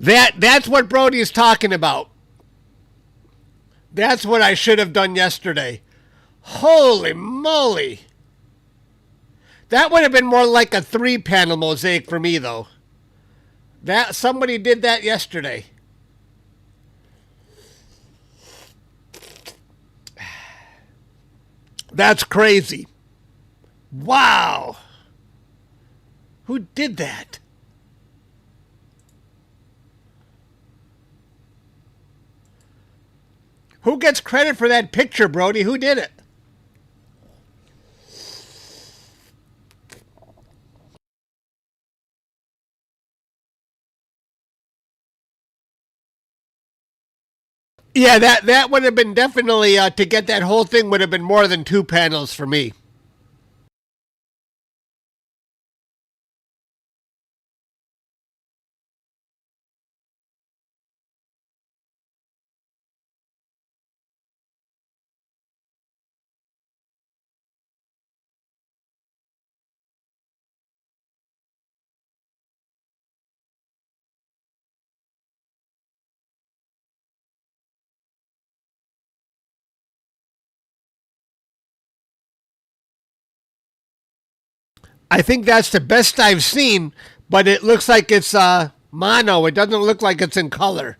That's what Brody is talking about. That's what I should have done yesterday. Holy moly. That would have been more like a three-panel mosaic for me, though. That somebody did that yesterday. That's crazy. Wow. Who did that? Who gets credit for that picture, Brody? Who did it? Yeah, that would have been definitely to get that whole thing would have been more than two panels for me. I think that's the best I've seen, but it looks like it's mono. It doesn't look like it's in color.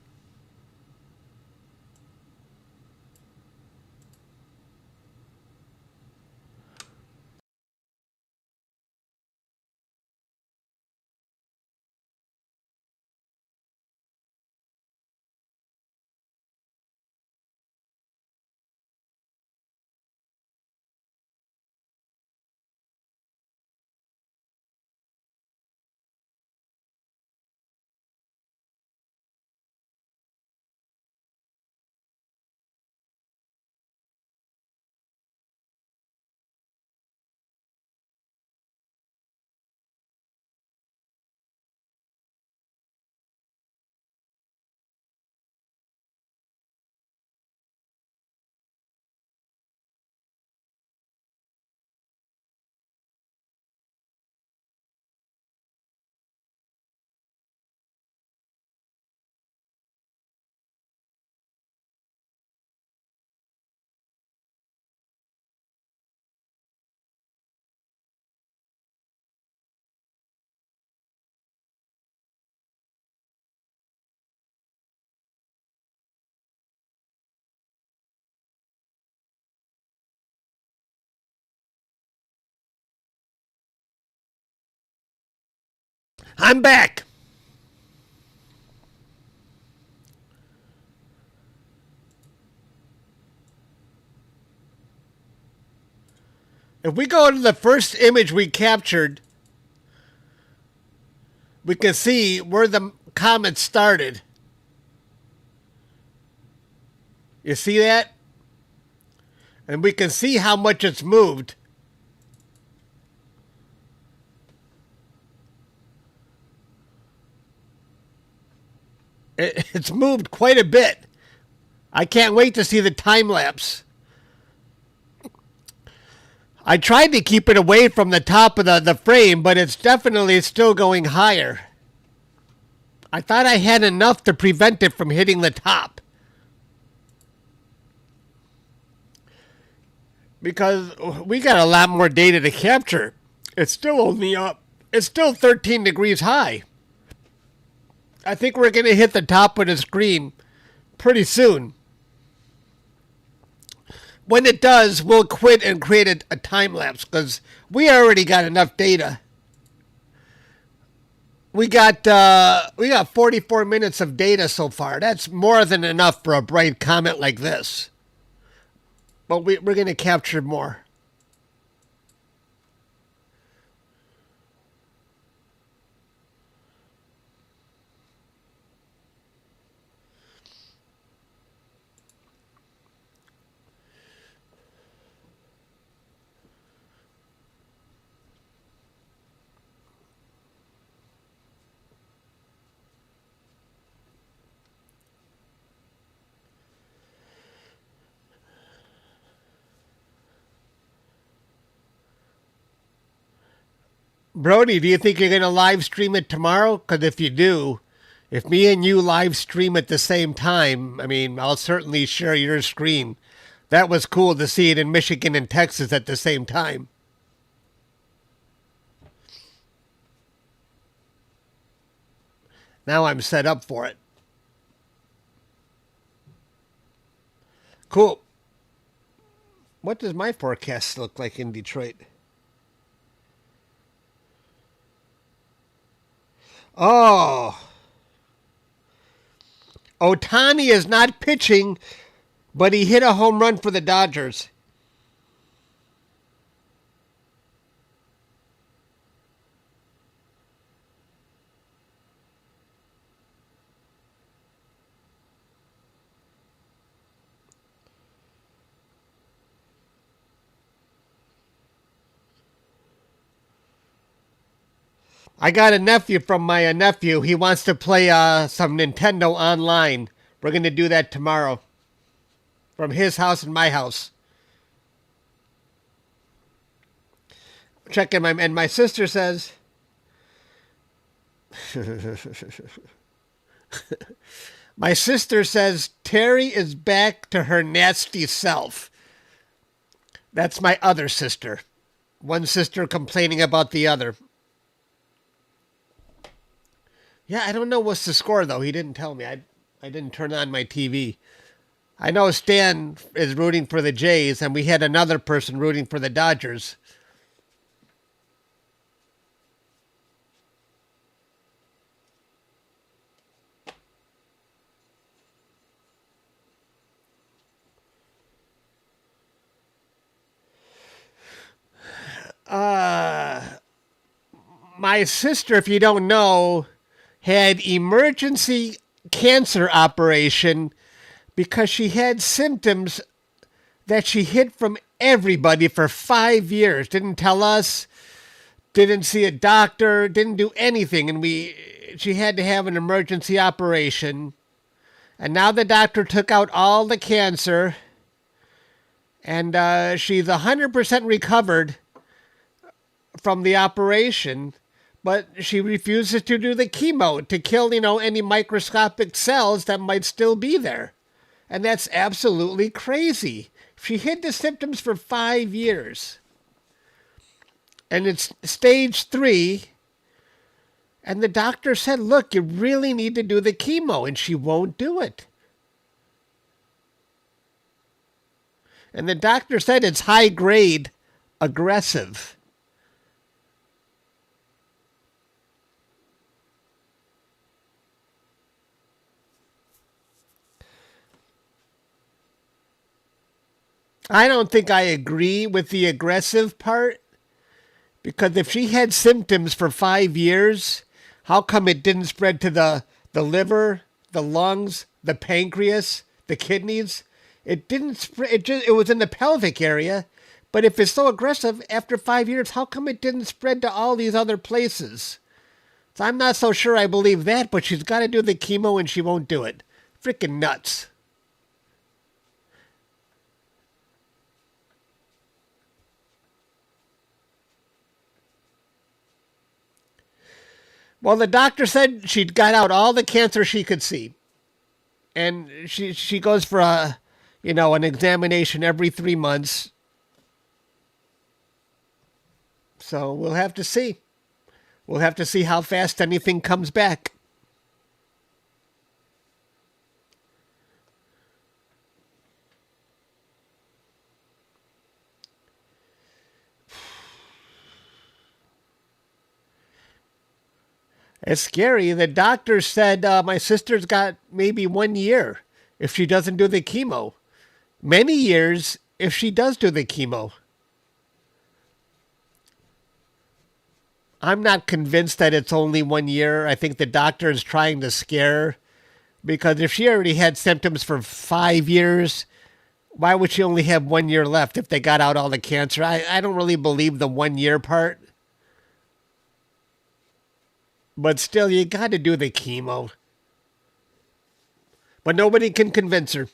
I'm back. If we go to the first image we captured, we can see where the comet started. You see that? And we can see how much it's moved. It's moved quite a bit. I can't wait to see the time lapse. I tried to keep it away from the top of the frame, but it's definitely still going higher. I thought I had enough to prevent it from hitting the top. Because we got a lot more data to capture. It's still only up. It's still 13 degrees high. I think we're going to hit the top of the screen pretty soon. When it does, we'll quit and create a time lapse because we already got enough data. We got 44 minutes of data so far. That's more than enough for a bright comet like this. But we're going to capture more. Brody, do you think you're going to live stream it tomorrow? Because if you do, if me and you live stream at the same time, I mean, I'll certainly share your screen. That was cool to see it in Michigan and Texas at the same time. Now I'm set up for it. Cool. What does my forecast look like in Detroit? Oh. Ohtani is not pitching, but he hit a home run for the Dodgers. I got a nephew from my nephew. He wants to play some Nintendo online. We're going to do that tomorrow. From his house and my house. Checking and my sister says... My sister says Terry is back to her nasty self. That's my other sister. One sister complaining about the other. Yeah, I don't know what's the score, though. He didn't tell me. I didn't turn on my TV. I know Stan is rooting for the Jays, and we had another person rooting for the Dodgers. My sister, if you don't know, had emergency cancer operation because she had symptoms that she hid from everybody for 5 years. Didn't tell us, didn't see a doctor, didn't do anything, and she had to have an emergency operation. And now the doctor took out all the cancer, and she's 100% recovered from the operation, but she refuses to do the chemo to kill, any microscopic cells that might still be there. And that's absolutely crazy. She hid the symptoms for 5 years. And it's stage 3. And the doctor said, look, you really need to do the chemo. And she won't do it. And the doctor said it's high grade aggressive. I don't think I agree with the aggressive part, because if she had symptoms for 5 years, how come it didn't spread to the liver, the lungs, the pancreas, the kidneys? It didn't spread. It was in the pelvic area. But if it's so aggressive after 5 years, how come it didn't spread to all these other places? So I'm not so sure I believe that, but she's got to do the chemo and she won't do it. Freaking nuts. Well, the doctor said she'd got out all the cancer she could see. And she goes for an examination every 3 months. So we'll have to see. We'll have to see how fast anything comes back. It's scary. The doctor said my sister's got maybe 1 year if she doesn't do the chemo. Many years if she does do the chemo. I'm not convinced that it's only 1 year. I think the doctor is trying to scare her, because if she already had symptoms for 5 years, why would she only have 1 year left if they got out all the cancer? I don't really believe the 1 year part. But still, you got to do the chemo. But nobody can convince her.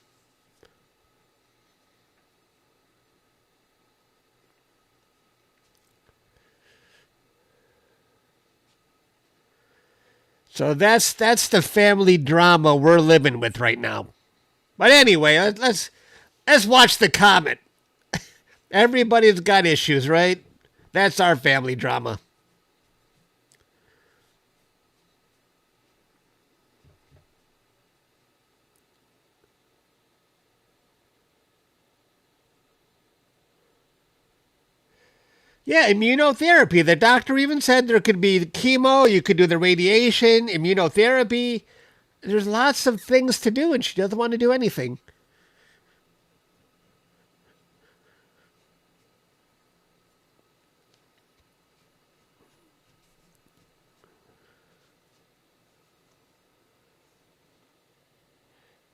So that's the family drama we're living with right now. But anyway, let's watch the comet. Everybody's got issues, right? That's our family drama. Yeah, immunotherapy. The doctor even said there could be chemo, you could do the radiation, immunotherapy. There's lots of things to do, and she doesn't want to do anything.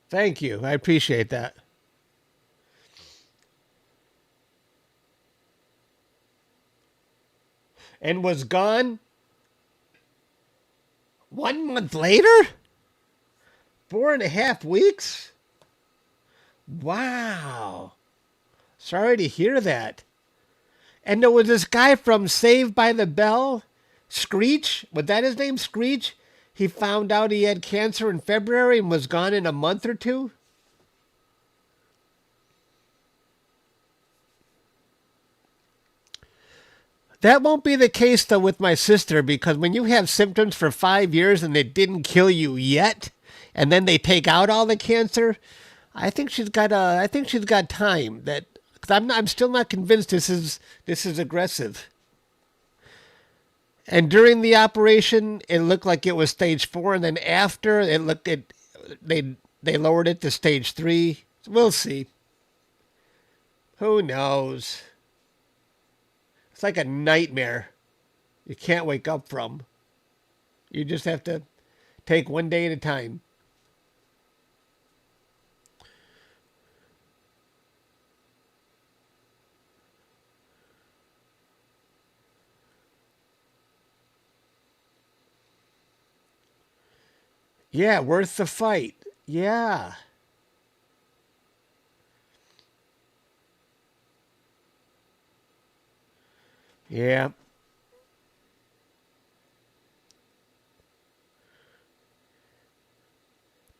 Thank you. I appreciate that. And was gone 1 month later? 4.5 weeks? Wow. Sorry to hear that. And there was this guy from Saved by the Bell, Screech. Was that his name, Screech? He found out he had cancer in February and was gone in a month or two? That won't be the case though with my sister, because when you have symptoms for 5 years and it didn't kill you yet, and then they take out all the cancer, I think she's got time. That because I'm still not convinced this is aggressive. And during the operation, it looked like it was stage 4, and then after they lowered it to stage 3. We'll see. Who knows? It's like a nightmare you can't wake up from. You just have to take one day at a time. Yeah, worth the fight. Yeah. Yeah.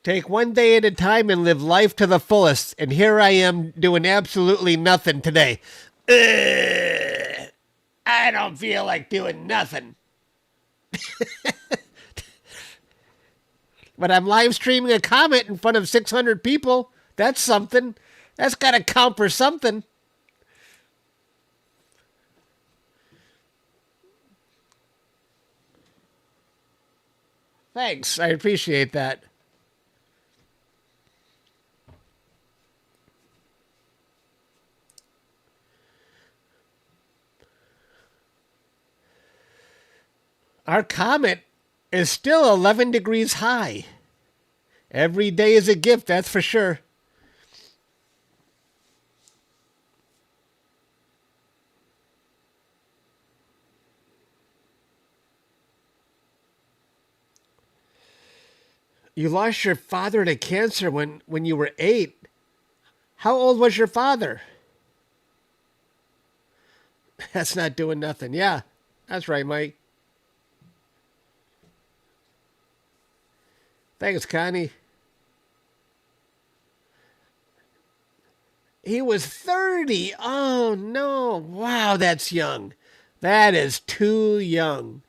Take one day at a time and live life to the fullest. And here I am doing absolutely nothing today. I don't feel like doing nothing. But I'm live streaming a comet in front of 600 people. That's something. That's got to count for something. Thanks. I appreciate that. Our comet is still 11 degrees high. Every day is a gift, that's for sure. You lost your father to cancer when you were 8. How old was your father? That's not doing nothing. Yeah, that's right, Mike. Thanks, Connie. He was 30. Oh, no. Wow, that's young. That is too young.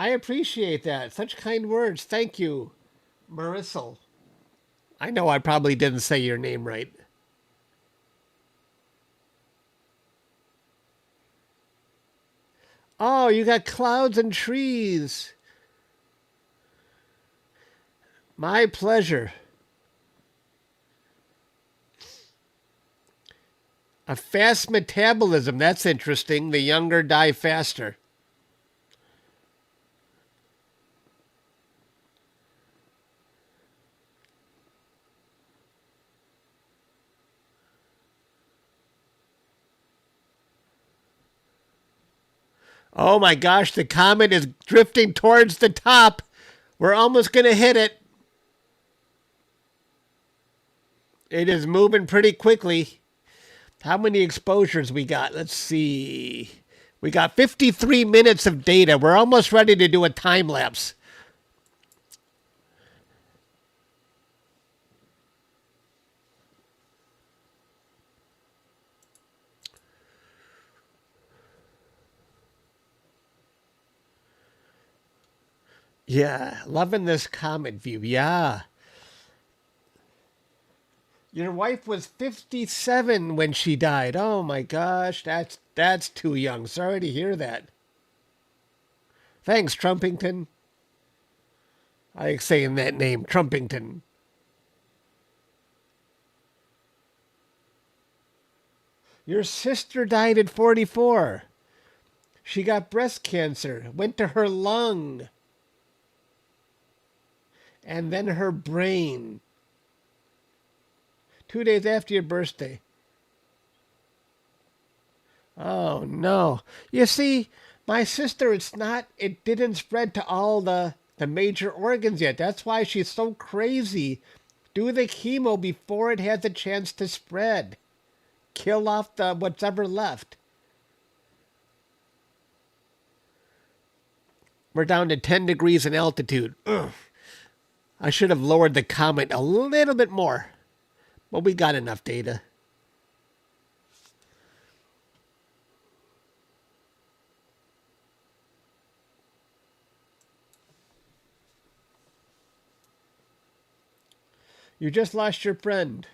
I appreciate that. Such kind words. Thank you, Marissal. I know I probably didn't say your name right. Oh, you got clouds and trees. My pleasure. A fast metabolism. That's interesting. The younger die faster. Oh my gosh, the comet is drifting towards the top. We're almost going to hit it. It is moving pretty quickly. How many exposures we got? Let's see. We got 53 minutes of data. We're almost ready to do a time lapse. Yeah, loving this comet view. Yeah. Your wife was 57 when she died. Oh my gosh, that's too young. Sorry to hear that. Thanks, Trumpington. I like saying that name, Trumpington. Your sister died at 44. She got breast cancer, went to her lung, and then her brain. 2 days after your birthday. Oh no. You see, my sister, it didn't spread to all the major organs yet. That's why she's so crazy. Do the chemo before it has a chance to spread. Kill off the what's ever left. We're down to 10 degrees in altitude. Ugh. I should have lowered the comet a little bit more. But we got enough data. You just lost your friend.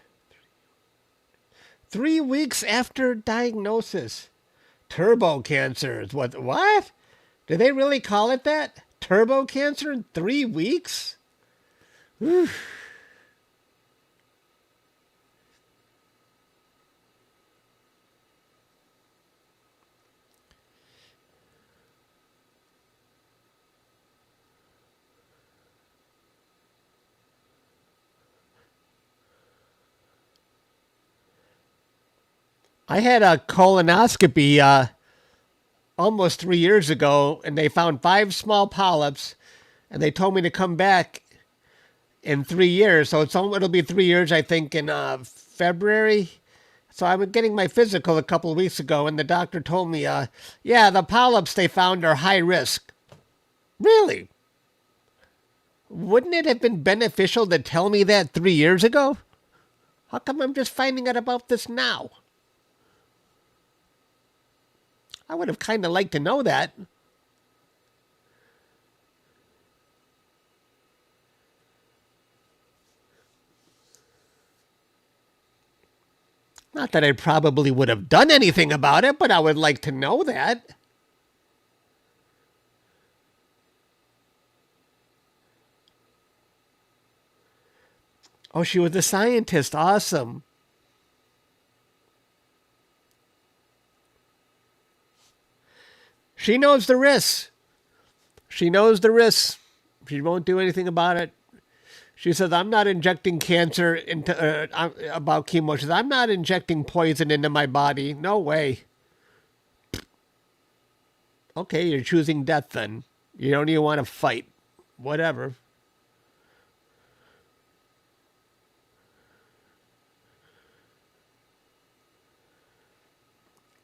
3 weeks after diagnosis. Turbo cancer is what? What? Do they really call it that? Turbo cancer in 3 weeks? Whew. I had a colonoscopy almost 3 years ago, and they found 5 small polyps, and they told me to come back in 3 years. So it'll be 3 years, I think, in February. So I'm getting my physical a couple of weeks ago, and the doctor told me, yeah, the polyps they found are high risk. Really? Wouldn't it have been beneficial to tell me that 3 years ago? How come I'm just finding out about this now? I would have kind of liked to know that. Not that I probably would have done anything about it, but I would like to know that. Oh, she was a scientist. Awesome. She knows the risks. She knows the risks. She won't do anything about it. She says, I'm not injecting cancer into, about chemo. She says, I'm not injecting poison into my body. No way. Okay, you're choosing death then. You don't even want to fight. Whatever.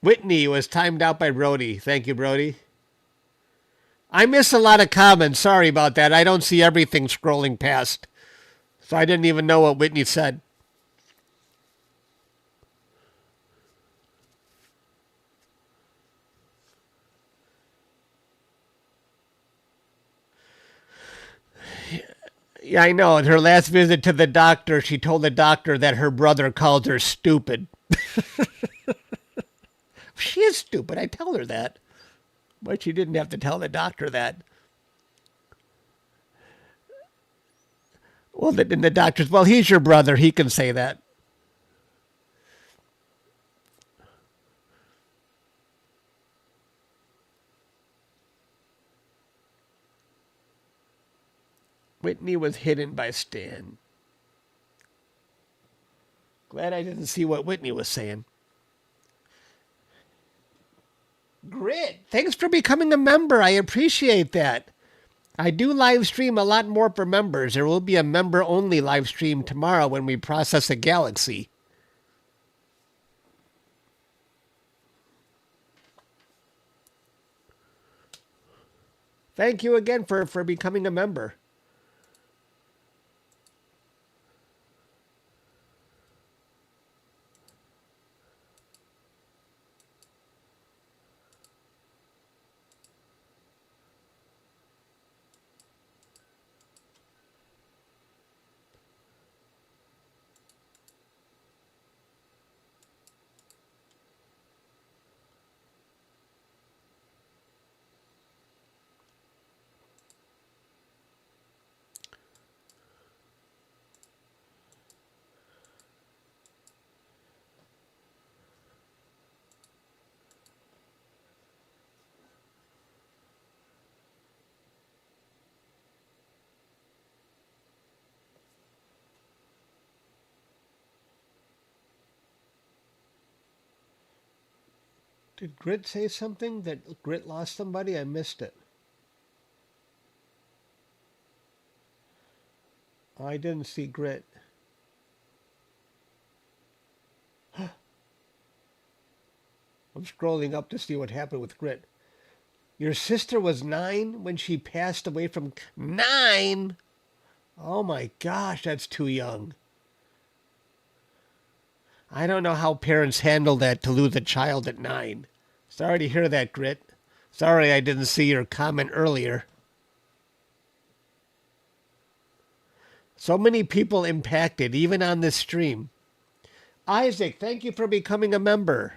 Whitney was timed out by Brody. Thank you, Brody. I miss a lot of comments. Sorry about that. I don't see everything scrolling past. So I didn't even know what Whitney said. Yeah, I know. In her last visit to the doctor, she told the doctor that her brother called her stupid. She is stupid. I tell her that. But she didn't have to tell the doctor that. Well, then the doctor's, well, he's your brother. He can say that. Whitney was hidden by Stan. Glad I didn't see what Whitney was saying. Grit, thanks for becoming a member. I appreciate that. I do live stream a lot more for members. There will be a member only live stream tomorrow when we process a galaxy. Thank you again for becoming a member. Did Grit say something? That Grit lost somebody? I missed it. I didn't see Grit. I'm scrolling up to see what happened with Grit. Your sister was 9 when she passed away from... 9? Oh my gosh, that's too young. I don't know how parents handle that, to lose a child at 9. Sorry to hear that, Grit. Sorry I didn't see your comment earlier. So many people impacted, even on this stream. Isaac, thank you for becoming a member.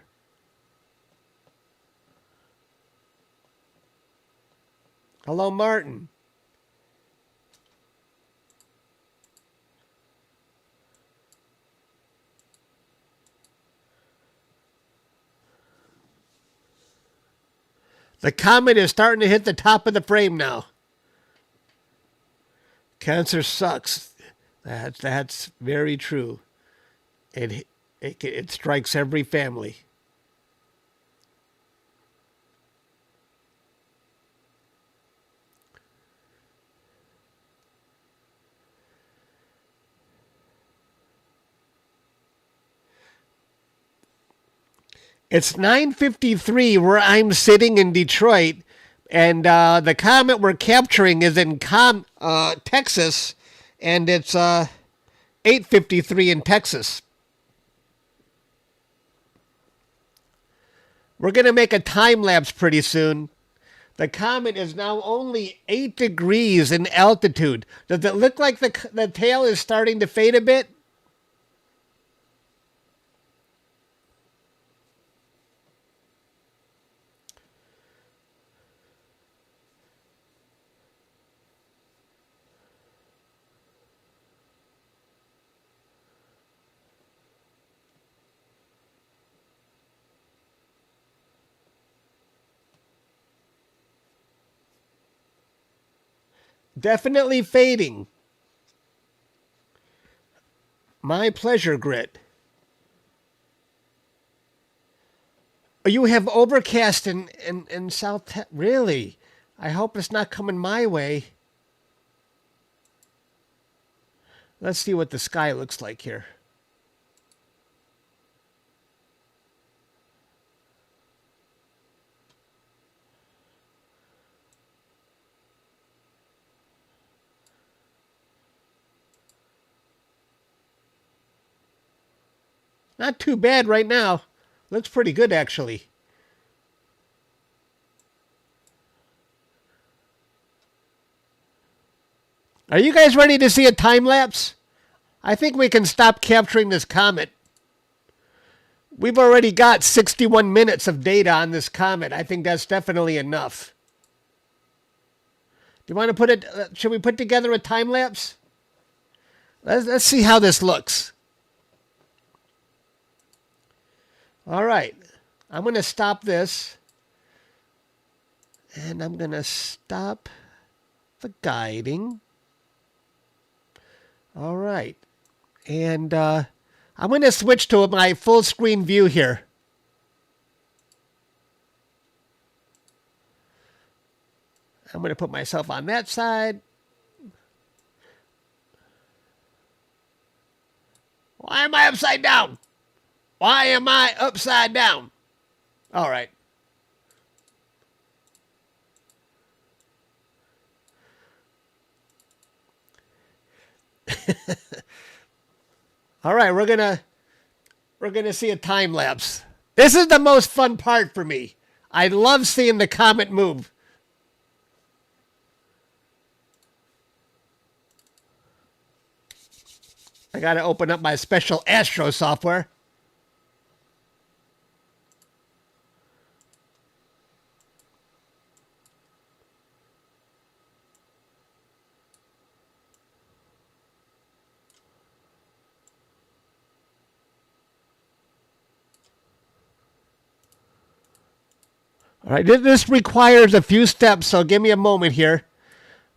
Hello, Martin. The comet is starting to hit the top of the frame now. Cancer sucks. That's very true. It strikes every family. It's 9:53 where I'm sitting in Detroit, and the comet we're capturing is in Texas, and it's 8:53 in Texas. We're going to make a time lapse pretty soon. The comet is now only 8 degrees in altitude. Does it look like the tail is starting to fade a bit? Definitely fading. My pleasure, Grit. You have overcast in South... Really? I hope it's not coming my way. Let's see what the sky looks like here. Not too bad right now. Looks pretty good, actually. Are you guys ready to see a time lapse? I think we can stop capturing this comet. We've already got 61 minutes of data on this comet. I think that's definitely enough. Do you want to put it... should we put together a time lapse? Let's see how this looks. All right, I'm going to stop this, and I'm going to stop the guiding. All right, and I'm going to switch to my full screen view here. I'm going to put myself on that side. Why am I upside down? Why am I upside down? All right. All right, we're gonna see a time lapse. This is the most fun part for me. I love seeing the comet move. I gotta open up my special Astro software. All right, this requires a few steps, so give me a moment here.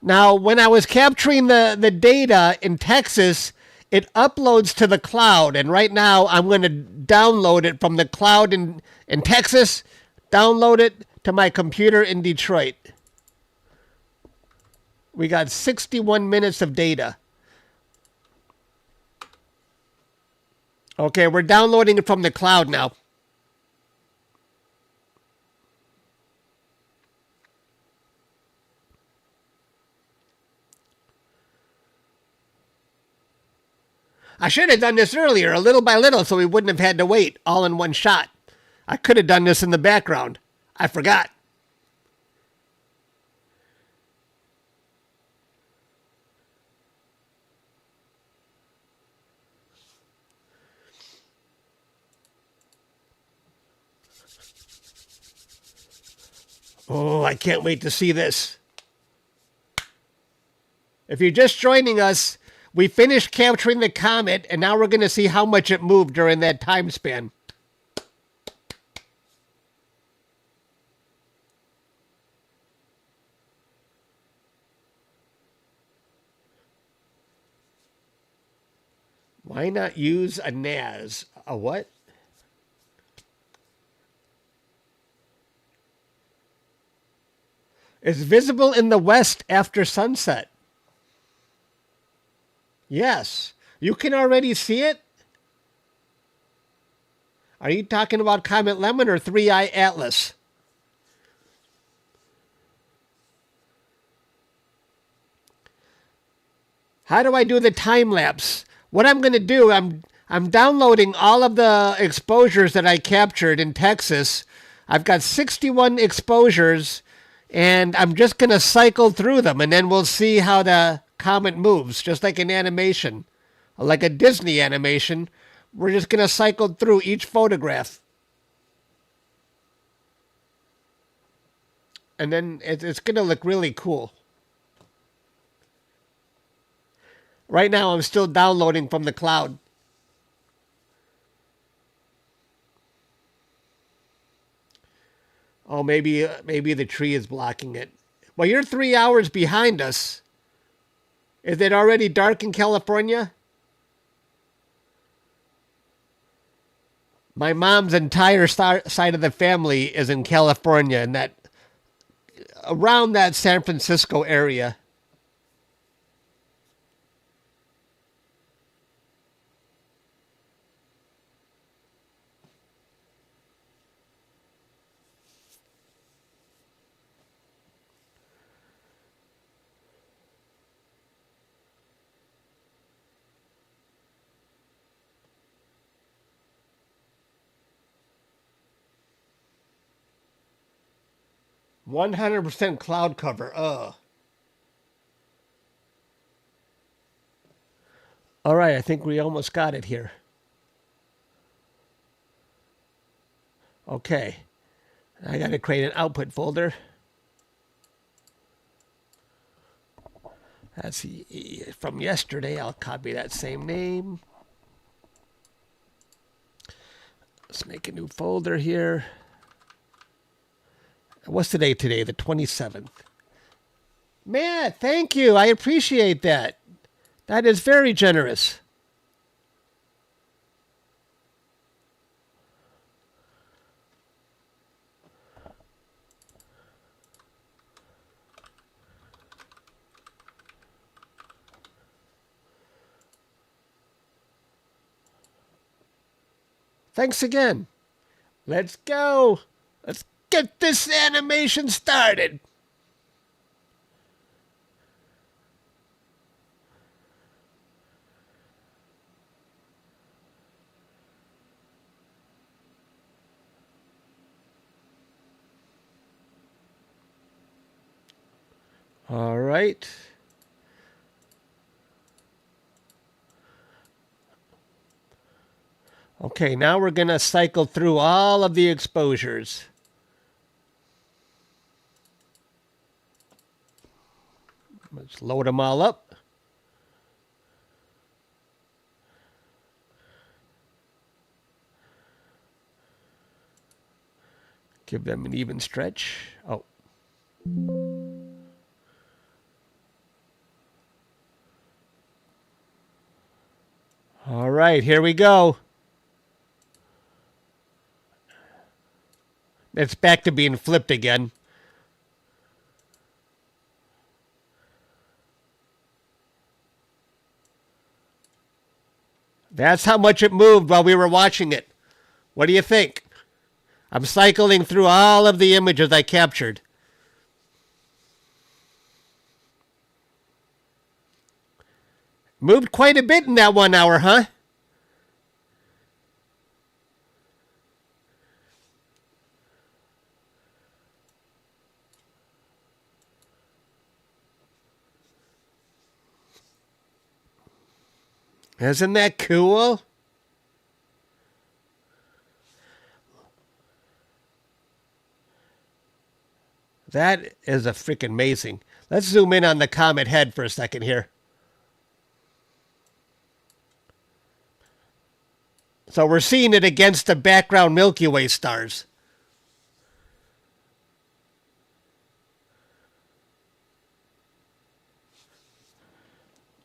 Now, when I was capturing the data in Texas, it uploads to the cloud, and right now I'm going to download it from the cloud in Texas download it to my computer in Detroit. We got 61 minutes of data. Okay, we're downloading it from the cloud now. I should have done this earlier, little by little, so we wouldn't have had to wait all in one shot. I could have done this in the background. I forgot. Oh, I can't wait to see this. If you're just joining us, we finished capturing the comet, and now we're going to see how much it moved during that time span. Why not use a NAS? A what? It's visible in the west after sunset. Yes. You can already see it? Are you talking about Comet Lemmon or 3i Atlas? How do I do the time lapse? What I'm going to do, I'm downloading all of the exposures that I captured in Texas. I've got 61 exposures, and I'm just going to cycle through them, and then we'll see how the comet moves, just like an animation, like a Disney animation. We're just going to cycle through each photograph. And then it's going to look really cool. Right now, I'm still downloading from the cloud. Oh, maybe the tree is blocking it. Well, you're 3 hours behind us. Is it already dark in California? My mom's entire side of the family is in California, and that around that San Francisco area. %100% cloud cover. Ugh. All right, I think we almost got it here. Okay. I got to create an output folder. That's from yesterday. I'll copy that same name. Let's make a new folder here. What's the date today? The 27th. Matt, thank you. I appreciate that. That is very generous. Thanks again. Let's go. Let's get this animation started. All right. Okay, now we're going to cycle through all of the exposures. Let's load them all up. Give them an even stretch. Oh. All right, here we go. It's back to being flipped again. That's how much it moved while we were watching it. What do you think? I'm cycling through all of the images I captured. Moved quite a bit in that 1 hour, huh? Isn't that cool? That is a freaking amazing. Let's zoom in on the comet head for a second here. So we're seeing it against the background Milky Way stars.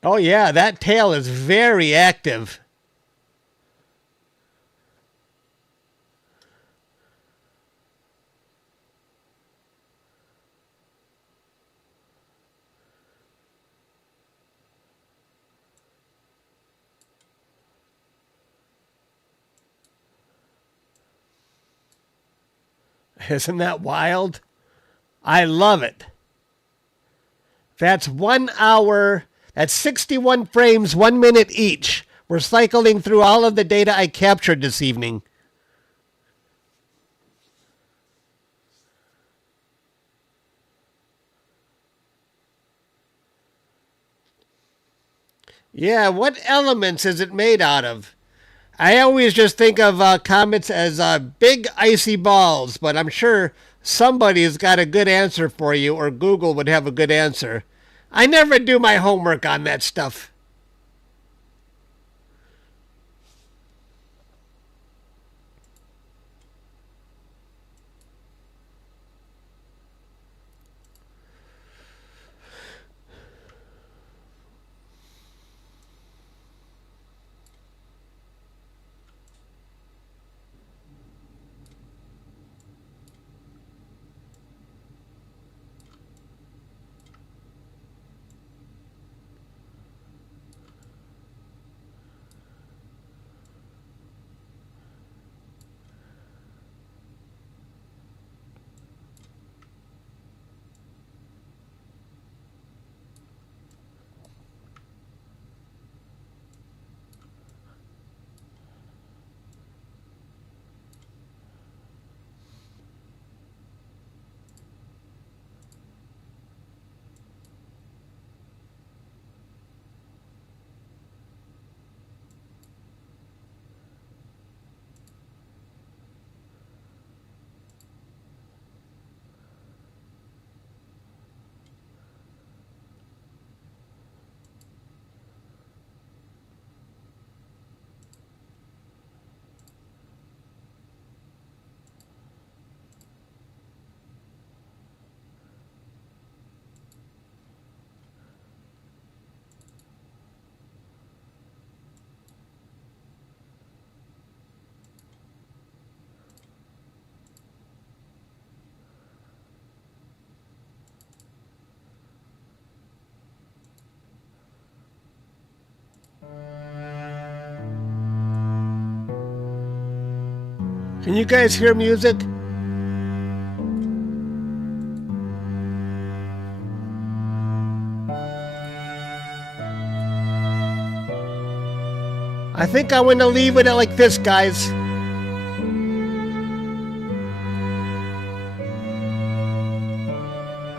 Oh yeah, that tail is very active. Isn't that wild? I love it. That's 1 hour. That's 61 frames, 1 minute each. We're cycling through all of the data I captured this evening. Yeah, what elements is it made out of? I always just think of comets as big icy balls, but I'm sure somebody's got a good answer for you, or Google would have a good answer. I never do my homework on that stuff. Can you guys hear music? I think I'm going to leave it like this, guys.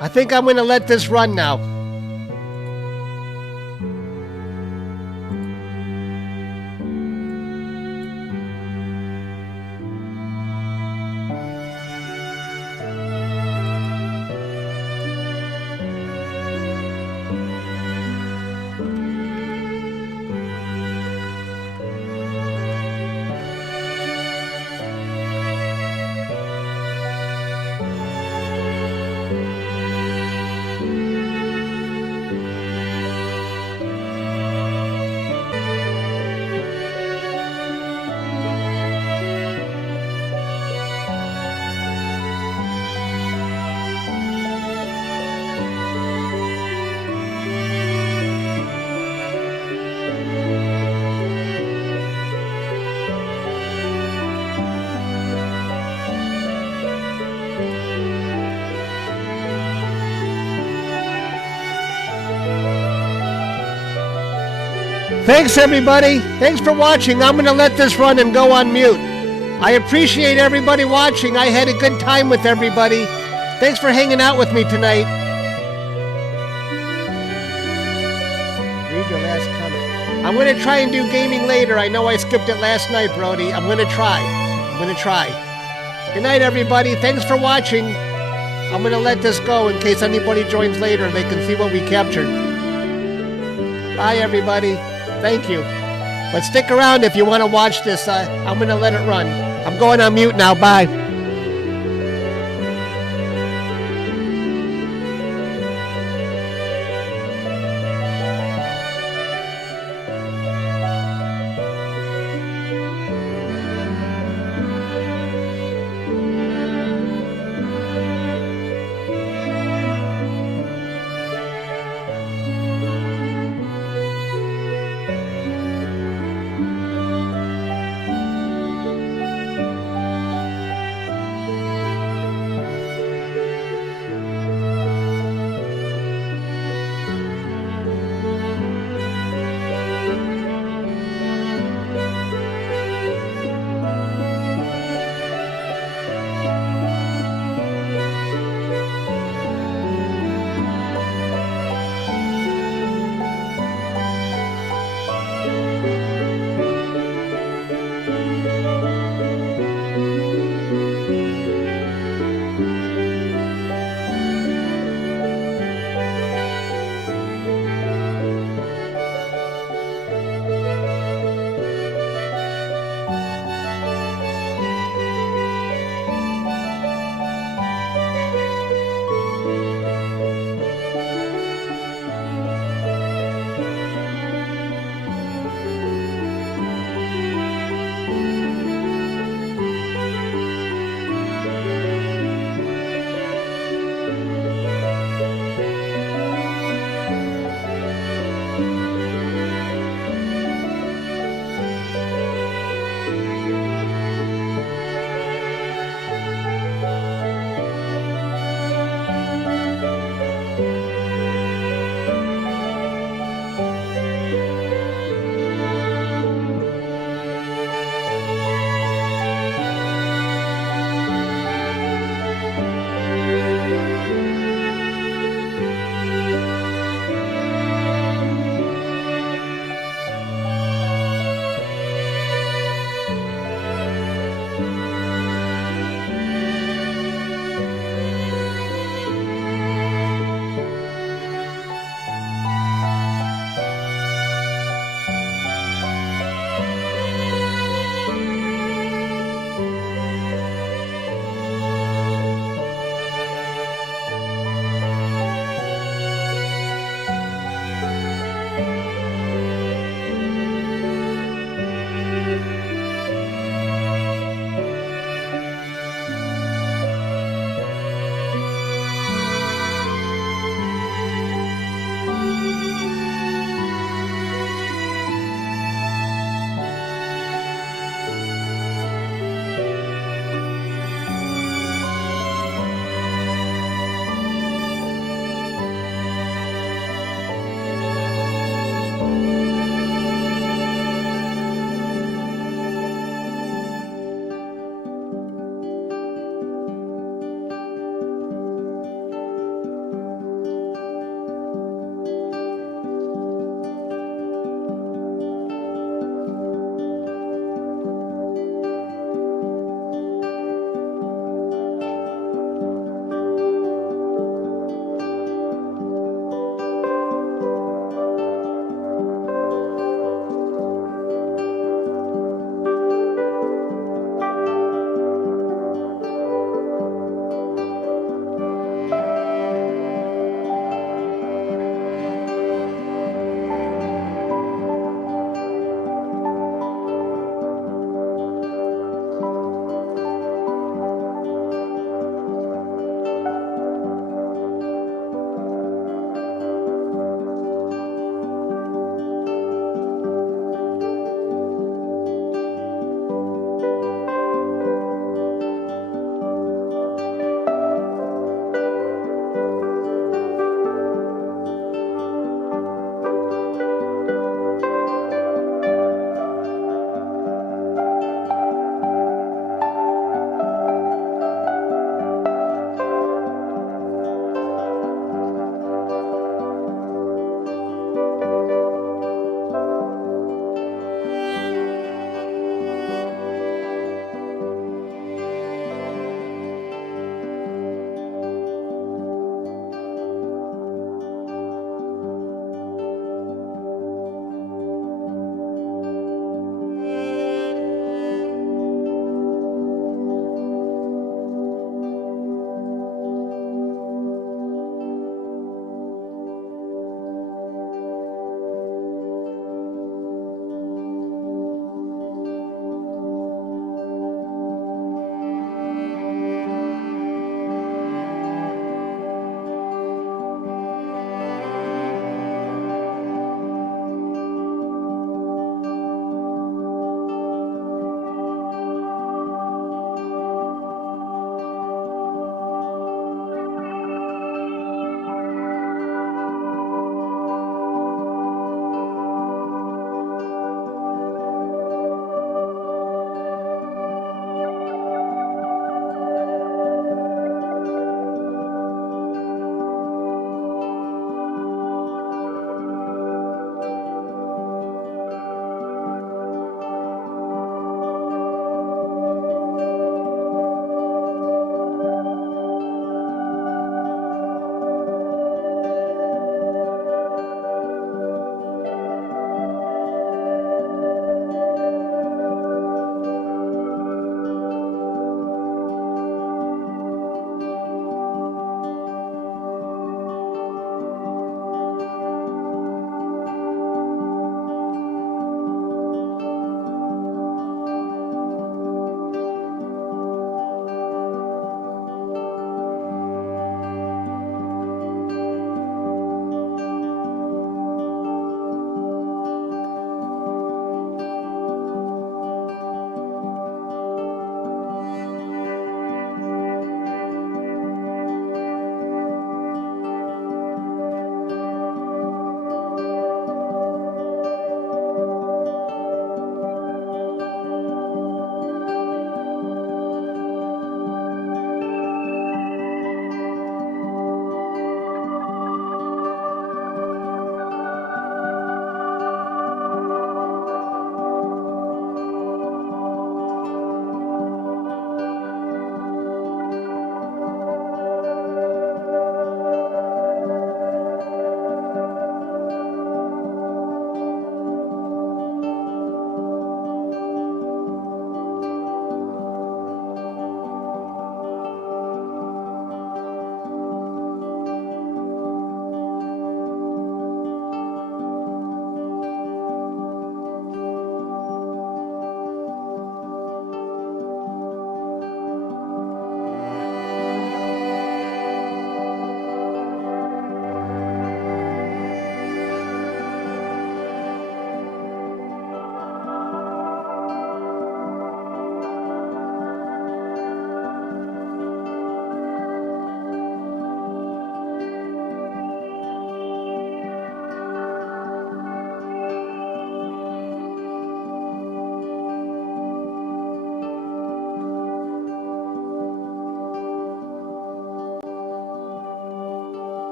I think I'm going to let this run now. Thanks, everybody. Thanks for watching. I'm going to let this run and go on mute. I appreciate everybody watching. I had a good time with everybody. Thanks for hanging out with me tonight. Read your last comment. I'm going to try and do gaming later. I know I skipped it last night, Brody. I'm going to try. Good night, everybody. Thanks for watching. I'm going to let this go in case anybody joins later. They can see what we captured. Bye, everybody. Thank you. But stick around if you want to watch this. I'm going to let it run. I'm going on mute now. Bye.